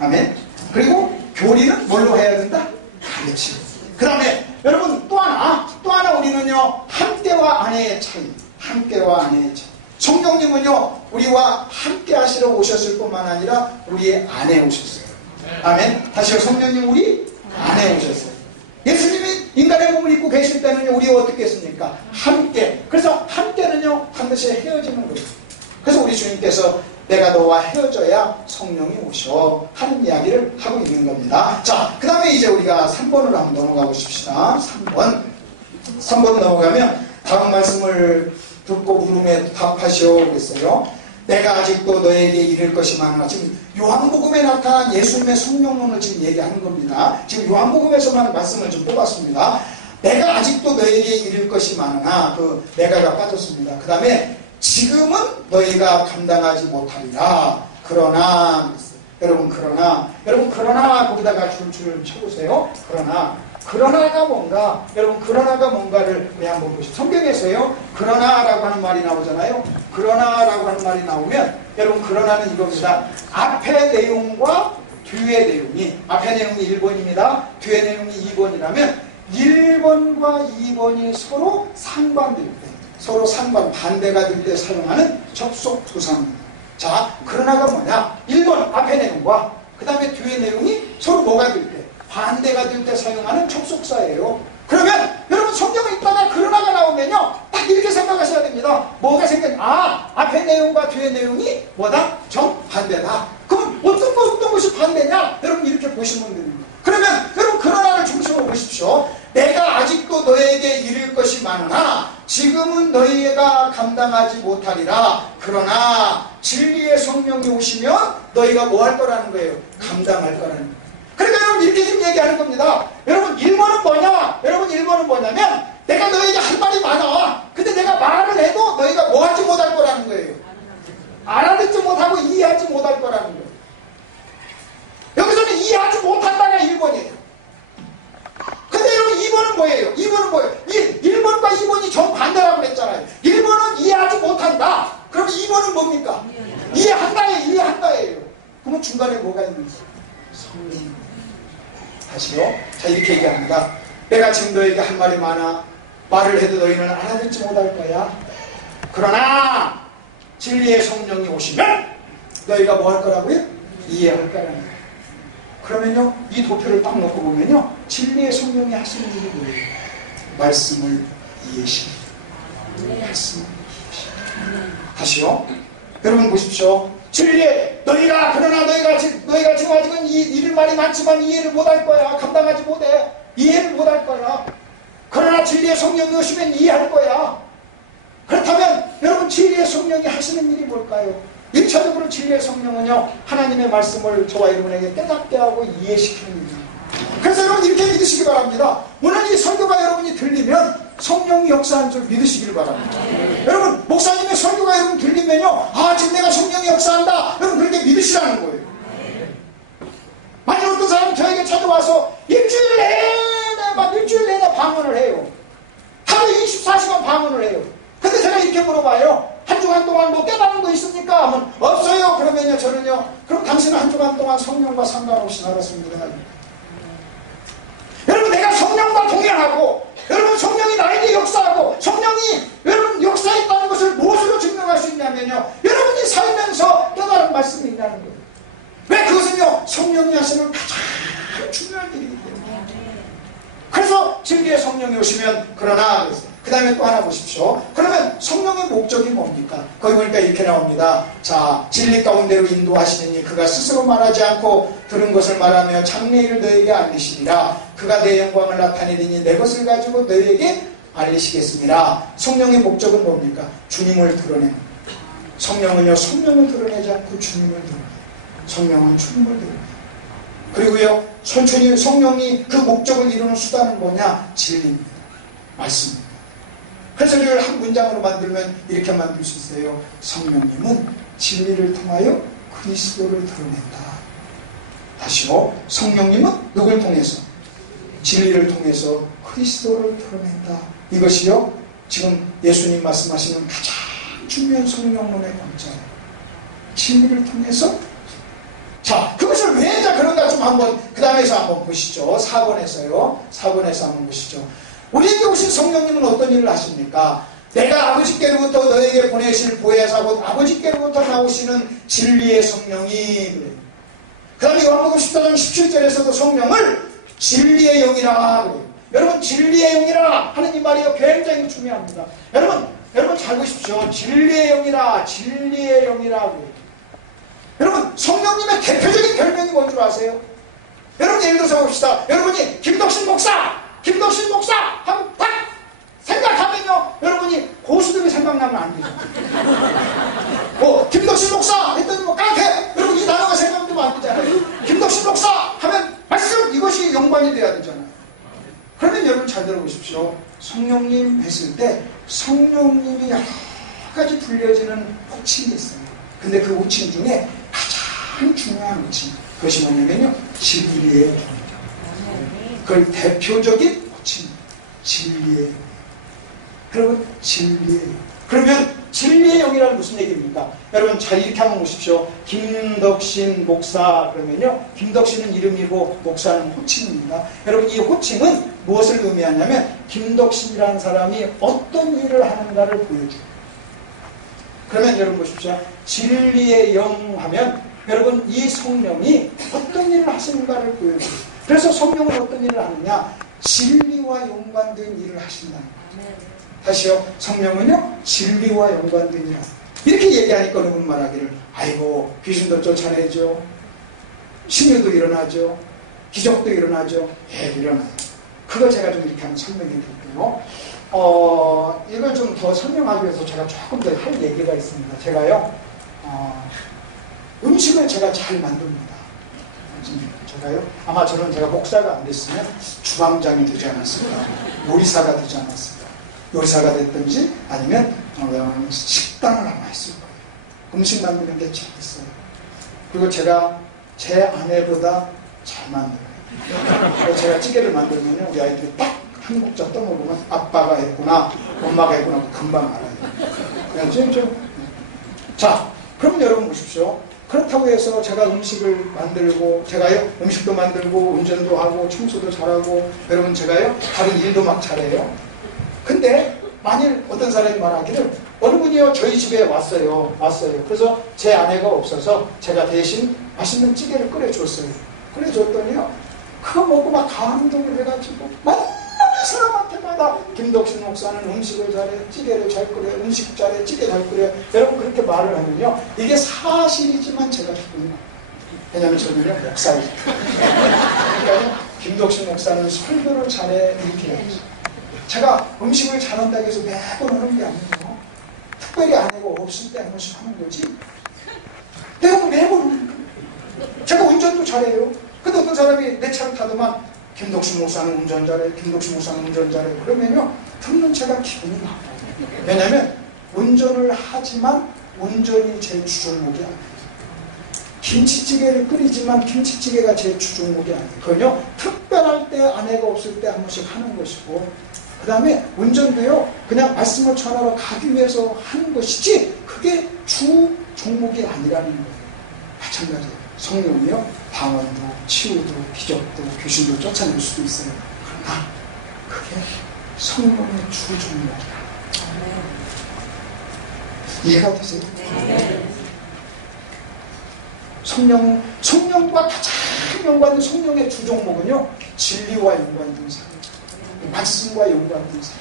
아멘. 그리고 교리는 뭘로 해야 된다? 가르침. 그 다음에 여러분 또 하나 우리는요 함께와 아내의 차이. 함께와 아내의 차이. 성령님은요 우리와 함께 하시러 오셨을 뿐만 아니라 우리 안에 오셨어요. 아멘. 다시요. 성령님 우리 안에 오셨어요. 예수님이 인간의 몸을 입고 계실 때는요 우리 어떻게 했습니까? 함께. 그래서 함께는요 반드시 헤어지는 거예요. 그래서 우리 주님께서 내가 너와 헤어져야 성령이 오셔 하는 이야기를 하고 있는 겁니다. 자, 그 다음에 이제 우리가 3번으로 한번 넘어가 보십시다. 3번 넘어가면 다음 말씀을 듣고 물음에 답하시오 그랬어요. 내가 아직도 너에게 이를 것이 많으나. 지금 요한복음에 나타난 예수님의 성령론을 지금 얘기하는 겁니다. 지금 요한복음에서만 말씀을 좀 뽑았습니다. 내가 아직도 너에게 이를 것이 많으나, 그 내가가 빠졌습니다. 그 다음에 지금은 너희가 감당하지 못하리라. 그러나, 여러분 그러나 거기다가 줄줄 쳐보세요. 그러나가 뭔가, 여러분 그러나가 뭔가를 우리 한번 보시죠. 성경에서요 그러나라고 하는 말이 나오잖아요. 그러나라고 하는 말이 나오면 여러분 그러나는 이겁니다. 앞의 내용과 뒤의 내용이, 앞의 내용이 1번입니다. 뒤의 내용이 2번이라면 1번과 2번이 서로 상반될 때, 서로 상반, 반대가 될 때 사용하는 접속 조사입니다. 자, 그러나가 뭐냐? 1번 앞의 내용과 그 다음에 뒤의 내용이 서로 뭐가 될 때, 반대가 될 때 사용하는 접속사예요. 그러면 여러분 성경에 있다가 그러나가 나오면요 딱 이렇게 생각하셔야 됩니다. 뭐가 앞의 내용과 뒤의 내용이 뭐다? 정반대다. 그럼 어떤 것이 반대냐? 여러분 이렇게 보시면 됩니다. 그러면 여러분 그러나를 중심으로 보십시오. 내가 아직도 너에게 이를 것이 많으나 지금은 너희가 감당하지 못하리라. 그러나 진리의 성령이 오시면 너희가 뭐 할 거라는 거예요? 감당할 거라는 거예요. 그러니까 여러분 이렇게 지금 얘기하는 겁니다. 여러분 1번은 뭐냐? 여러분 1번은 뭐냐면 내가 너희에게 할 말이 많아. 근데 내가 말을 해도 너희가 뭐 하지 못할 거라는 거예요. 알아듣지 못하고 이해하지 못할 거라는 거예요. 여기서는 이해하지 못한다가 1번이에요. 근데 여러분 2번은 뭐예요? 1번과 2번이 정반대라고 그랬잖아요. 1번은 이해하지 못한다. 그럼 2번은 뭡니까? 이해한다예요. 그러면 중간에 뭐가 있는지? 성령. 다시요. 자, 이렇게 얘기합니다. 내가 지금 너에게 할 말이 많아. 말을 해도 너희는 알아듣지 못할 거야. 그러나 진리의 성령이 오시면 너희가 뭐 할 거라고요? 이해할 거라는 거예요. 그러면요 이 도표를 딱 놓고 보면요 진리의 성령이 하시는 일이 뭐예요? 말씀을 이해시키는 거예요. 말씀을 이해시키는 거예요. 다시요. 여러분 보십시오. 진리에 너희가 지금 아직은 이를 말이 많지만 이해를 못할 거야. 감당하지 못해. 이해를 못할 거야. 그러나 진리의 성령이 오시면 이해할 거야. 그렇다면 여러분 진리의 성령이 하시는 일이 뭘까요? 1차적으로 진리의 성령은요 하나님의 말씀을 저와 여러분에게 깨닫게 하고 이해시키는 일입니다. 그래서 여러분 이렇게 믿으시기 바랍니다. 오늘 이 설교가 여러분이 들리면 성령이 역사한 줄 믿으시길 바랍니다. 여러분 목사님의 설교가 여러분 들리면요 지금 내가 성령이 역사한다. 여러분 그렇게 믿으시라는 거예요. 만약 어떤 사람이 저에게 찾아와서 일주일 내내 방언을 해요. 하루 24시간 방언을 해요. 근데 제가 이렇게 물어봐요. 한 주간 동안 뭐 깨달은 거 있습니까? 하면 없어요. 그러면요 저는요 그럼 당신은 한 주간 동안 성령과 상관없이 살았습니다. 여러분 내가 성령과 동행하고 여러분 성령이 나에게 역사하고 성령이 여러분 역사했다는 것을 무엇으로 증명할 수 있냐면요 여러분이 살면서 깨달은 말씀이 있다는 거예요. 왜? 그것은요 성령이 하시는 가장 중요한 일이기 때문에. 그래서 진리의 성령이 오시면 그러나 그 다음에 또 하나 보십시오. 그러면 성령의 목적이 뭡니까? 거기 보니까 이렇게 나옵니다. 자, 진리 가운데로 인도하시느니 그가 스스로 말하지 않고 들은 것을 말하며 장래일을 너에게 알리시리라. 그가 내 영광을 나타내리니 내 것을 가지고 너에게 알리시겠습니다. 성령의 목적은 뭡니까? 주님을 드러내는 거예요. 성령은요 성령을 드러내지 않고 주님을 드러내요. 성령은 주님을 드러내요. 그리고요 성령이 그 목적을 이루는 수단은 뭐냐? 진리입니다. 말씀입니다. 그래서 이걸 한 문장으로 만들면 이렇게 만들 수 있어요. 성령님은 진리를 통하여 그리스도를 드러낸다. 다시요. 성령님은 누굴 통해서? 진리를 통해서 그리스도를 드러낸다. 이것이요 지금 예수님 말씀하시는 가장 중요한 성령론의 본자예요. 진리를 통해서. 자, 그것을 왜 그런가 좀 한번 그 다음에서 한번 보시죠. 4번에서 한번 보시죠. 우리에게 오신 성령님은 어떤 일을 하십니까? 내가 아버지께로부터 너에게 보내실 보혜사 곧 아버지께로부터 나오시는 진리의 성령이 그래요. 그 다음에 요한복음 14장 17절에서도 성령을 진리의 영이라 그래요. 여러분 진리의 영이라 하는 이 말이 굉장히 중요합니다. 여러분 잘 보십시오. 진리의 영이라 진리의 영이라 그래요. 여러분 성령님의 대표적인 별명이 뭔 줄 아세요? 여러분 예를 들어서 봅시다. 여러분이 김덕신 목사 하면 딱 생각하면요 여러분이 고수들이 생각나면 안 되죠. 김덕신 목사 했더니 깡패 여러분 이 단어가 생각나면 안 되잖아요. 김덕신 목사 하면 말씀 이것이 연관이 돼야 되잖아요. 그러면 여러분 잘 들어보십시오. 성령님 했을 때 성령님이 여러 가지 불려지는 호칭이 있어요. 근데 그 호칭 중에 가장 중요한 호칭 그것이 뭐냐면요 진리의 영이죠. 그걸 대표적인 호칭 진리의 영. 그러면 진리의 영. 그러면 진리의 영이라는 무슨 얘기입니까? 여러분 잘 이렇게 한번 보십시오. 김덕신 목사 그러면요 김덕신은 이름이고 목사는 호칭입니다. 여러분 이 호칭은 무엇을 의미하냐면 김덕신이라는 사람이 어떤 일을 하는가를 보여줘요. 그러면 여러분 보십시오. 진리의 영 하면 여러분 이 성령이 어떤 일을 하시는가를 보여줘요. 그래서 성령은 어떤 일을 하느냐 진리와 연관된 일을 하신다. 다시요. 성령은요 진리와 연관된 일을 이렇게 얘기하니까 누군 말하기를 아이고 귀신도 쫓아내죠. 신유도 일어나죠. 기적도 일어나죠. 예 일어나요. 그거 제가 좀 이렇게 한번 설명해 드릴게요. 이걸 좀 더 설명하기 위해서 제가 조금 더 할 얘기가 있습니다. 제가요 음식을 제가 잘 만듭니다. 제가요 아마 제가 목사가 안 됐으면 주방장이 되지 않았을까, 요리사가 되지 않았을까, 요리사가 됐든지 아니면 식당을 하나 했을 거예요. 음식 만드는 게 재밌어요. 그리고 제가 제 아내보다 잘 만들어요. 제가 찌개를 만들면 우리 아이들이 딱 한 국자 떠먹으면 아빠가 했구나 엄마가 했구나 금방 알아요. 자 그러면 여러분 보십시오. 그렇다고 해서 제가 음식을 만들고 제가요 음식도 만들고 운전도 하고 청소도 잘하고 여러분 제가요 다른 일도 막 잘해요. 근데 만일 어떤 사람이 말하기를 어느 분이요 저희 집에 왔어요. 그래서 제 아내가 없어서 제가 대신 맛있는 찌개를 끓여줬어요. 끓여줬더니요 그거 먹고 막 감동을 해가지고 만나는 사람한테마다 김덕신 목사는 음식을 잘해, 찌개를 잘 끓여, 음식 잘해, 찌개 잘 끓여. 여러분 그렇게 말을 하면요 이게 사실이지만 제가 기분이 나빠요. 왜냐하면 저는요 목사이기 때문에. 그러니까 김덕신 목사는 설교를 잘해 이렇게 해야지. 제가 음식을 잘한다고 해서 매번 하는 게 아니에요. 특별히 아내가 없을 때 한 번씩 하는 거지. 내가 매번 하는 거예요. 제가 운전도 잘해요. 근데 어떤 사람이 내 차를 타더만 김덕신 목사는 운전 잘해, 김덕신 목사는 운전 잘해. 그러면요 듣는 제가 기분이 나빠요. 왜냐하면 운전을 하지만 운전이 제 주종목이 아니에요. 김치찌개를 끓이지만 김치찌개가 제 주종목이 아니에요. 그건요 특별할 때 아내가 없을 때 한 번씩 하는 것이고 그 다음에 운전도요 그냥 말씀을 전하러 가기 위해서 하는 것이지 그게 주 종목이 아니라는 거예요. 마찬가지예요. 성령이요 방언도 치유도 기적도 귀신도 쫓아낼 수도 있어요. 그러나 그게 성령의 주 종목이야. 이해가 되세요? 네. 성령과 가장 연관된 성령의 주 종목은요 진리와 연관된 삶, 말씀과 연관된 삶.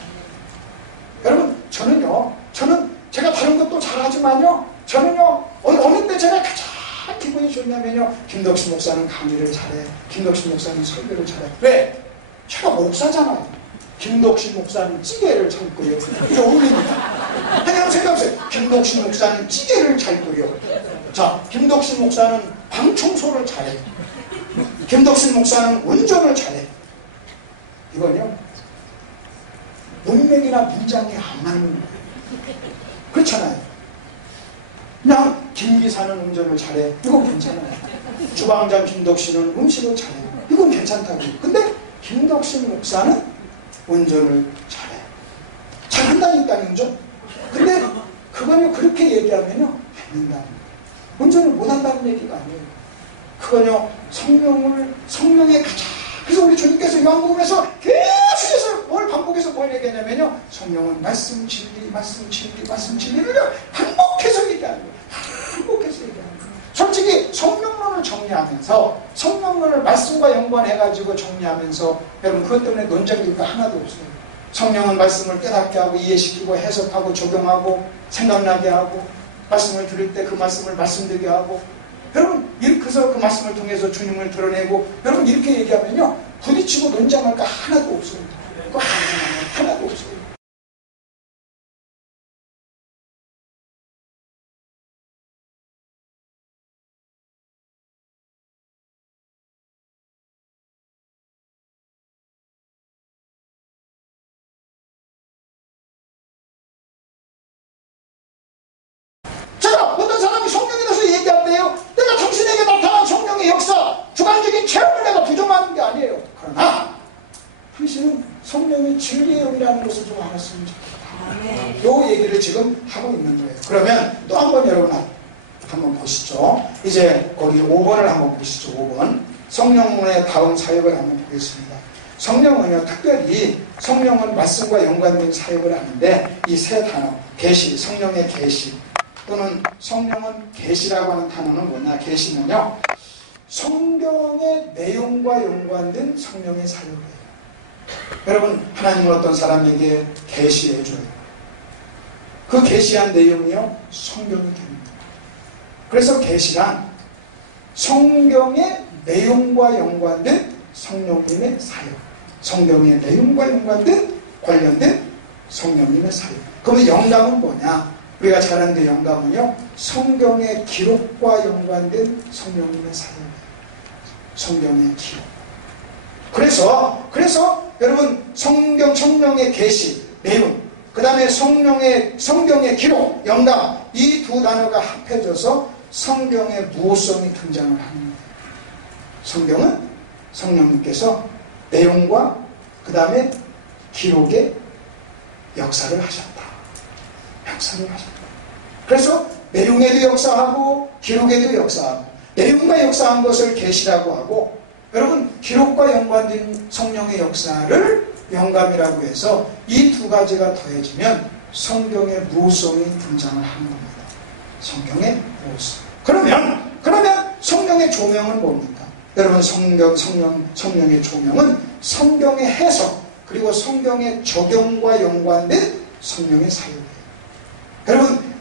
여러분 저는 제가 다른 것도 잘하지만요 저는요 어느 때 제가 가장 기분이 좋냐면요 김덕신 목사는 강의를 잘해, 김덕신 목사는 설교를 잘해. 왜? 제가 목사잖아요. 김덕신 목사는 찌개를 잘 끓여. 이게 어울립니다. 그냥 생각해보세요. 김덕신 목사는 찌개를 잘 끓여. 자, 김덕신 목사는 방 청소를 잘해. 김덕신 목사는 운전을 잘해. 이건요 문맥이나 문장이 안 맞는 거예요. 그렇잖아요. 그냥 김 기사는 운전을 잘해. 이건 괜찮아요. 주방장 김덕신은 음식을 잘해. 이건 괜찮다고. 근데 김덕신 목사는 운전을 잘해. 잘한다니까 운전. 근데 그건요 그렇게 얘기하면요 안 된다는 거예요. 운전을 못한다는 얘기가 아니에요. 그건요 성령의 가장. 그래서 우리 주님께서 요한복음에서 계속해서 뭘 반복해서 뭘 얘기하냐면요, 성령은 말씀 진리, 말씀 진리, 말씀 진리를 반복해서 얘기하는 거예요. 반복해서 얘기하는 거예요. 솔직히 성령론을 정리하면서, 성령론을 말씀과 연관해가지고 정리하면서 여러분 그것 때문에 논쟁이 하나도 없어요. 성령은 말씀을 깨닫게 하고 이해시키고 해석하고 적용하고 생각나게 하고 말씀을 들을 때 그 말씀을 말씀되게 하고, 여러분 이렇게 해서 그 말씀을 통해서 주님을 드러내고, 여러분 이렇게 얘기하면요 부딪히고 논쟁할 거 하나도 없어요. 그거 하나도 없어요. 자, 어떤 사람이 성령에 대해서 얘기한대요. 내가 당신에게 나타난 성령의 역사, 주관적인 체험을 내가 부정하는 게 아니에요. 그러나 당신은 성령의 진리의 영이라는 것을 좀 알았으면 좋겠다. 요 얘기를 지금 하고 있는 거예요. 그러면 또 한 번 여러분 한번 보시죠. 이제 거기 5번을 한번 보시죠. 5번. 성령의 다음 사역을 한번 보겠습니다. 성령은요, 특별히 성령은 말씀과 연관된 사역을 하는데, 이 세 단어, 계시, 성령의 계시, 또는 성령은 계시라고 하는 단어는 뭐냐? 계시는요, 성경의 내용과 연관된 성령의 사역이에요. 여러분, 하나님은 어떤 사람에게 계시해줘요. 그 계시한 내용이요, 성경이 됩니다. 그래서 계시란 성경의 내용과 연관된 성령님의 사역, 성경의 내용과 연관된 관련된 성령님의 사역. 그러면 영감은 뭐냐? 우리가 잘 아는 그 영감은요, 성경의 기록과 연관된 성령님의 사역이에요. 성경의 기록. 그래서 여러분 성령의 계시, 내용, 그 다음에 성경의 기록, 영감, 이 두 단어가 합해져서 성경의 무호성이 등장을 하는 거예요. 성경은 성령님께서 내용과 그 다음에 기록의 역사를 하셨다. 역사를 하셨다. 그래서 내용에도 역사하고 기록에도 역사하고, 내용과 역사한 것을 계시라고 하고, 여러분 기록과 연관된 성령의 역사를 영감이라고 해서 이 두 가지가 더해지면 성경의 무호성이 등장을 하는 겁니다. 성경의 무호성. 그러면 성령의 조명은 뭡니까? 여러분 성령의 조명은 성경의 해석, 그리고 성경의 적용과 연관된 성령의 사역이에요. 여러분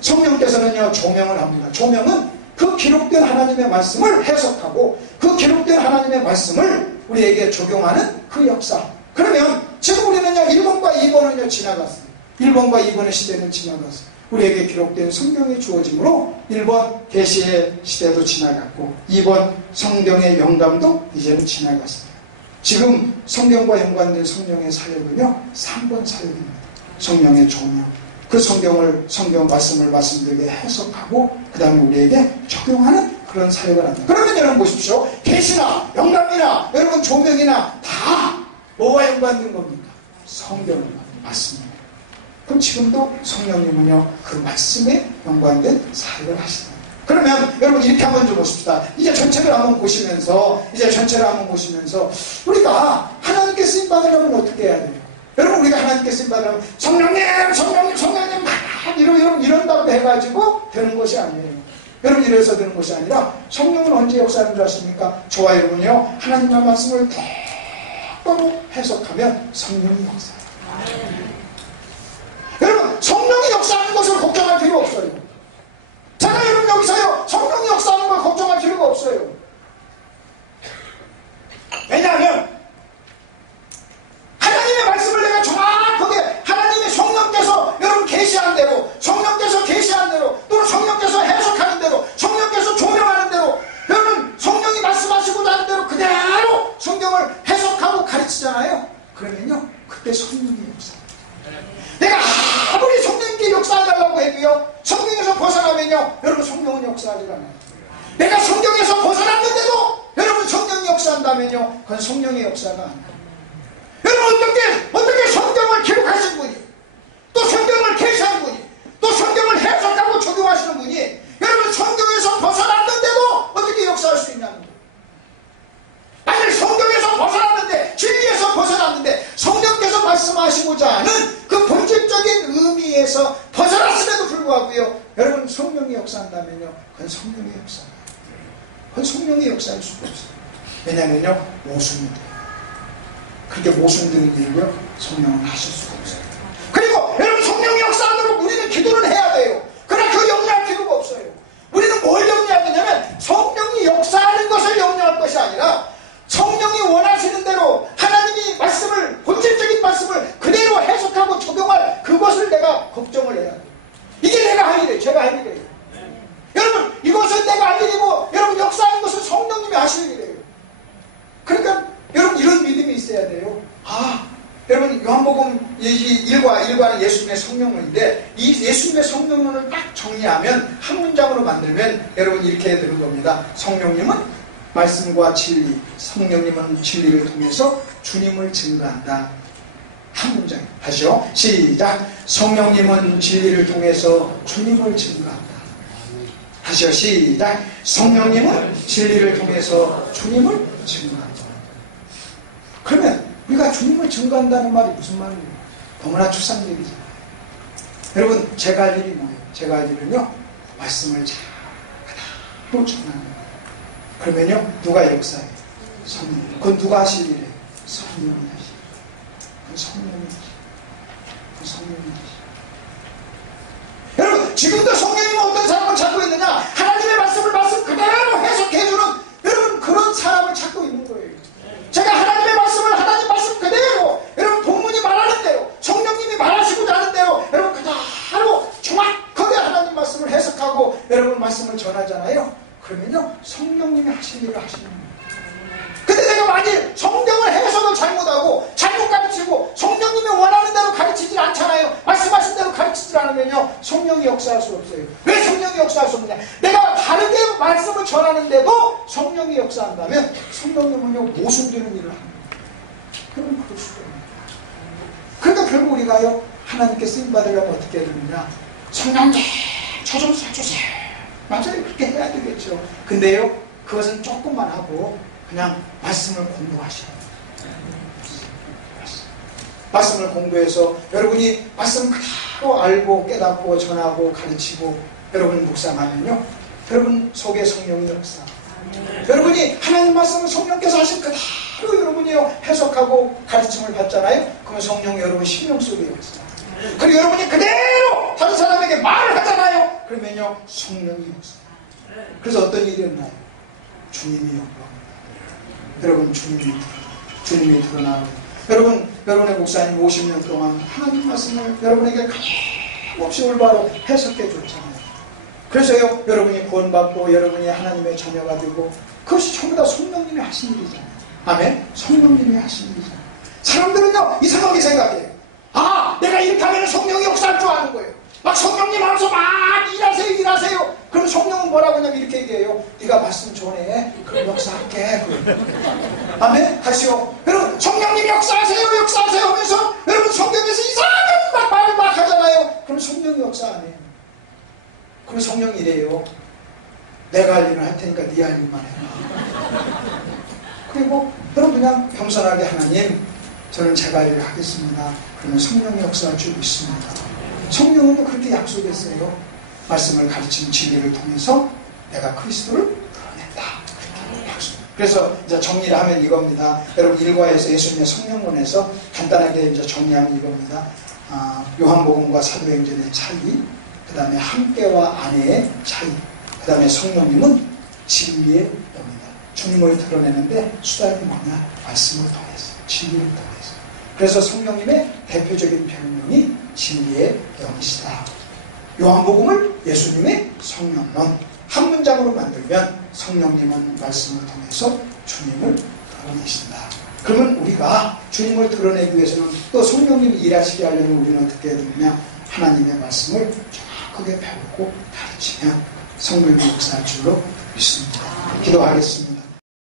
성령께서는요 조명을 합니다. 조명은 그 기록된 하나님의 말씀을 해석하고 그 기록된 하나님의 말씀을 우리에게 적용하는 그 역사. 그러면 지금 우리는요 1번과 2번은요 지나갔어요. 1번과 2번의 시대는 지나갔어요. 우리에게 기록된 성경이 주어짐으로 1번 계시의 시대도 지나갔고 2번 성경의 영감도 이제는 지나갔어요. 지금 성경과 연관된 성령의 사역은요 3번 사역입니다. 성령의 조명. 그 성경 말씀을 말씀드리게 해석하고 그 다음에 우리에게 적용하는 그런 사역을 한다. 그러면 여러분 보십시오. 계시나 영감이나 여러분 조명이나 다 뭐와 연관된 겁니까? 성경과 말씀입니다. 그럼 지금도 성령님은요 그 말씀에 연관된 사역을 하시는 거예요. 그러면 여러분 이렇게 한번 좀 보십시다. 이제 전체를 한번 보시면서 우리가 하나님께 쓰임 받으려면 어떻게 해야 돼요? 여러분 우리가 하나님께 쓰임 받으려면 성령님 막 이런다고 해가지고 되는 것이 아니에요. 여러분 이래서 되는 것이 아니라 성령은 언제 역사하는 줄 아십니까? 저와 여러분요 하나님의 말씀을 똑바로 해석하면 성령이 역사해요. 여러분 성령이 역사하는 것을 걱정할 필요 없어요. 제가 여러분 여기서요 성령이 역사하는 걸 걱정할 필요가 없어요. 왜냐하면 하나님의 말씀을 내가 정확하게 하나님의 성령께서 여러분 계시한 대로, 성령께서 계시한 대로, 또는 성령께서 해석하는 대로, 성령께서 조명하는 대로, 여러분 성령이 말씀하시고 나는 대로 그대로 성경을 해석하고 가르치잖아요. 그러면요 그때 성령이 역사해요. 내가 아무리 성령님께 역사해달라고 해도요 성경에서 벗어나면요 여러분 성령은 역사하지 않아요. 내가 성경에서 벗어났는데도 여러분 성령이 역사한다면요 그건 성령의 역사가 아니에요. 여러분 어떻게 성경을 기록하신 분이, 또 성경을 계시한 분이, 또 성경을 해석하고 적용하시는 분이 여러분 성경에서 벗어났는데도 어떻게 역사할 수 있냐는 거예요. 만약 성경에서 벗어났는데, 진리에서 벗어났는데 성령 역사한다면요, 그건 성령의 역사예요. 그건 성령의 역사일 수가 없어요. 왜냐면요, 모순이돼요. 그렇게 모순되는 일을요, 성령은 하실 수가 없어요. 그리고 여러분, 성령의 역사하도록 우리는 기도를 해야 돼요. 그러나 그 염려할 필요가 없어요. 우리는 뭘 염려하느냐면 성령이 역사하는 것을 염려할 것이 아니라 성령이 원하시는 대로 하나님이 말씀을, 본질적인 말씀을 그대로 해석하고 적용할 그것을 내가 걱정을 해야 돼요. 이게 내가 할 일이에요. 제가 할 일이에요. 여러분, 이것은 내가 할 일이고 여러분, 역사하는 것은 성령님이 하실 일이에요. 그러니까 여러분, 이런 믿음이 있어야 돼요. 여러분, 요한복음 1과는 예수님의 성령론인데 이 예수님의 성령론을 딱 정리하면 한 문장으로 만들면 여러분 이렇게 되는 겁니다. 성령님은 말씀과 진리, 성령님은 진리를 통해서 주님을 증거한다. 한 문장. 하시오. 시작. 성령님은 진리를 통해서 주님을 증거한다. 하시오. 시작. 성령님은 진리를 통해서 주님을 증거한다. 그러면 우리가 주님을 증거한다는 말이 무슨 말이에요? 너무나 추상적이잖아요. 여러분, 제가 할 일이 뭐예요? 제가 할 일은요, 말씀을 잘 그대로 전하는 거예요. 그러면요, 누가 역사해요? 성령. 그건 누가 하실 일이에요? 성령이 하시죠. 그건 성령이 하시죠. 그건 성령이 하시죠. 여러분, 지금도 성령님은 어떤 사람을 찾고 있느냐? 하나님의 말씀을 말씀 그대로 해석해주는 여러분, 그런 사람을 찾고 있는 거예요. 제가 하나님의 말씀을 하나님 말씀 그대로 여러분, 본문이 말하는 대로 성령님이 말하시고자 하는 대로 여러분 그대로 정확하게 하나님 말씀을 해석하고 여러분 말씀을 전하잖아요. 그러면요, 성령님이 하신 일을 하시는 거예요. 근데 내가 만일 성경을 해석을 잘못하고 잘못 가르치고 성령님이 원하는 대로 가르치질 않잖아요. 말씀하신 대로 가르치질 않으면요, 성령이 역사할 수 없어요. 왜 성령이 역사할 수 없느냐? 내가 다르게 말씀을 전하는데도 성령이 역사한다면 성령님은요, 모순되는 일을 합니다. 그럼 그럴 수가 없습니다. 그러니까 결국 우리가요, 하나님께 쓰임받으려면 어떻게 해야 되느냐? 성령님, 저 좀 써주세요. 맞아요. 그렇게 해야 되겠죠. 근데요, 그것은 조금만 하고 그냥 말씀을 공부하셔야 돼요. 말씀을 공부해서 여러분이 말씀 그대로 알고 깨닫고 전하고 가르치고 여러분 묵상하면요, 여러분 속에 성령이 역사. 여러분이 하나님 말씀을 성령께서 하신 그대로 여러분이요 해석하고 가르침을 받잖아요. 그러면 성령이 여러분 심령 속에 역사. 그리고 여러분이 그대로 다른 사람에게 말을 하잖아요. 그러면요, 성령이 역사. 그래서 어떤 일이 일어나요? 주님이 역사합니다. 여러분, 주님이 드러나고, 여러분의 목사님 50년 동안 하나님 말씀을 여러분에게 가감없이 올바로 해석해 줬잖아요. 그래서요, 여러분이 구원받고 여러분이 하나님의 자녀가 되고, 그것이 전부 다 성령님이 하신 일이잖아요. 아멘? 성령님이 하신 일이잖아요. 사람들은요, 이상하게 생각해요. 내가 이렇게 하면 성령이 역사할 줄 아는 거예요. 막 성령님 알아서 막 일하세요. 그럼 성령은 뭐라고 하냐면 이렇게 얘기해요. 네가 말씀 전해. 그럼 역사할게. 아멘? 하시오. 여러분, 성령님 역사하세요 하면서 여러분 성경에서 이상한 말을 막 하잖아요. 그럼 성령이 역사 안 해요. 그럼 성령이 이래요. 내가 할 일을 할 테니까 네 할 일만 해라. 그리고 여러분 그냥 겸손하게 하나님, 저는 제가 할 일을 하겠습니다. 그러면 성령의 역사를 줄 있습니다. 성령은 그렇게 약속했어요. 말씀을 가르치는 진리를 통해서 내가 그리스도를 드러낸다. 약속. 그래서 이제 정리를 하면 이겁니다. 여러분, 1과에서 예수님의 성령론에서 간단하게 이제 정리하면 이겁니다. 요한복음과 사도행전의 차이, 그 다음에 함께와 아내의 차이, 그 다음에 성령님은 진리의 영이다. 주님을 드러내는데 수단이 뭐냐? 말씀을 통해서, 진리를 통해서. 그래서 성령님의 대표적인 별명이 진리의 영이시다. 요한복음을 예수님의 성령론 한 문장으로 만들면 성령님은 말씀을 통해서 주님을 드러내신다. 그러면 우리가 주님을 드러내기 위해서는 또 성령님이 일하시게 하려면 우리는 어떻게 해야 되느냐? 하나님의 말씀을 정확하게 배우고 가르치면 성령의 역사할 줄로 믿습니다. 기도하겠습니다.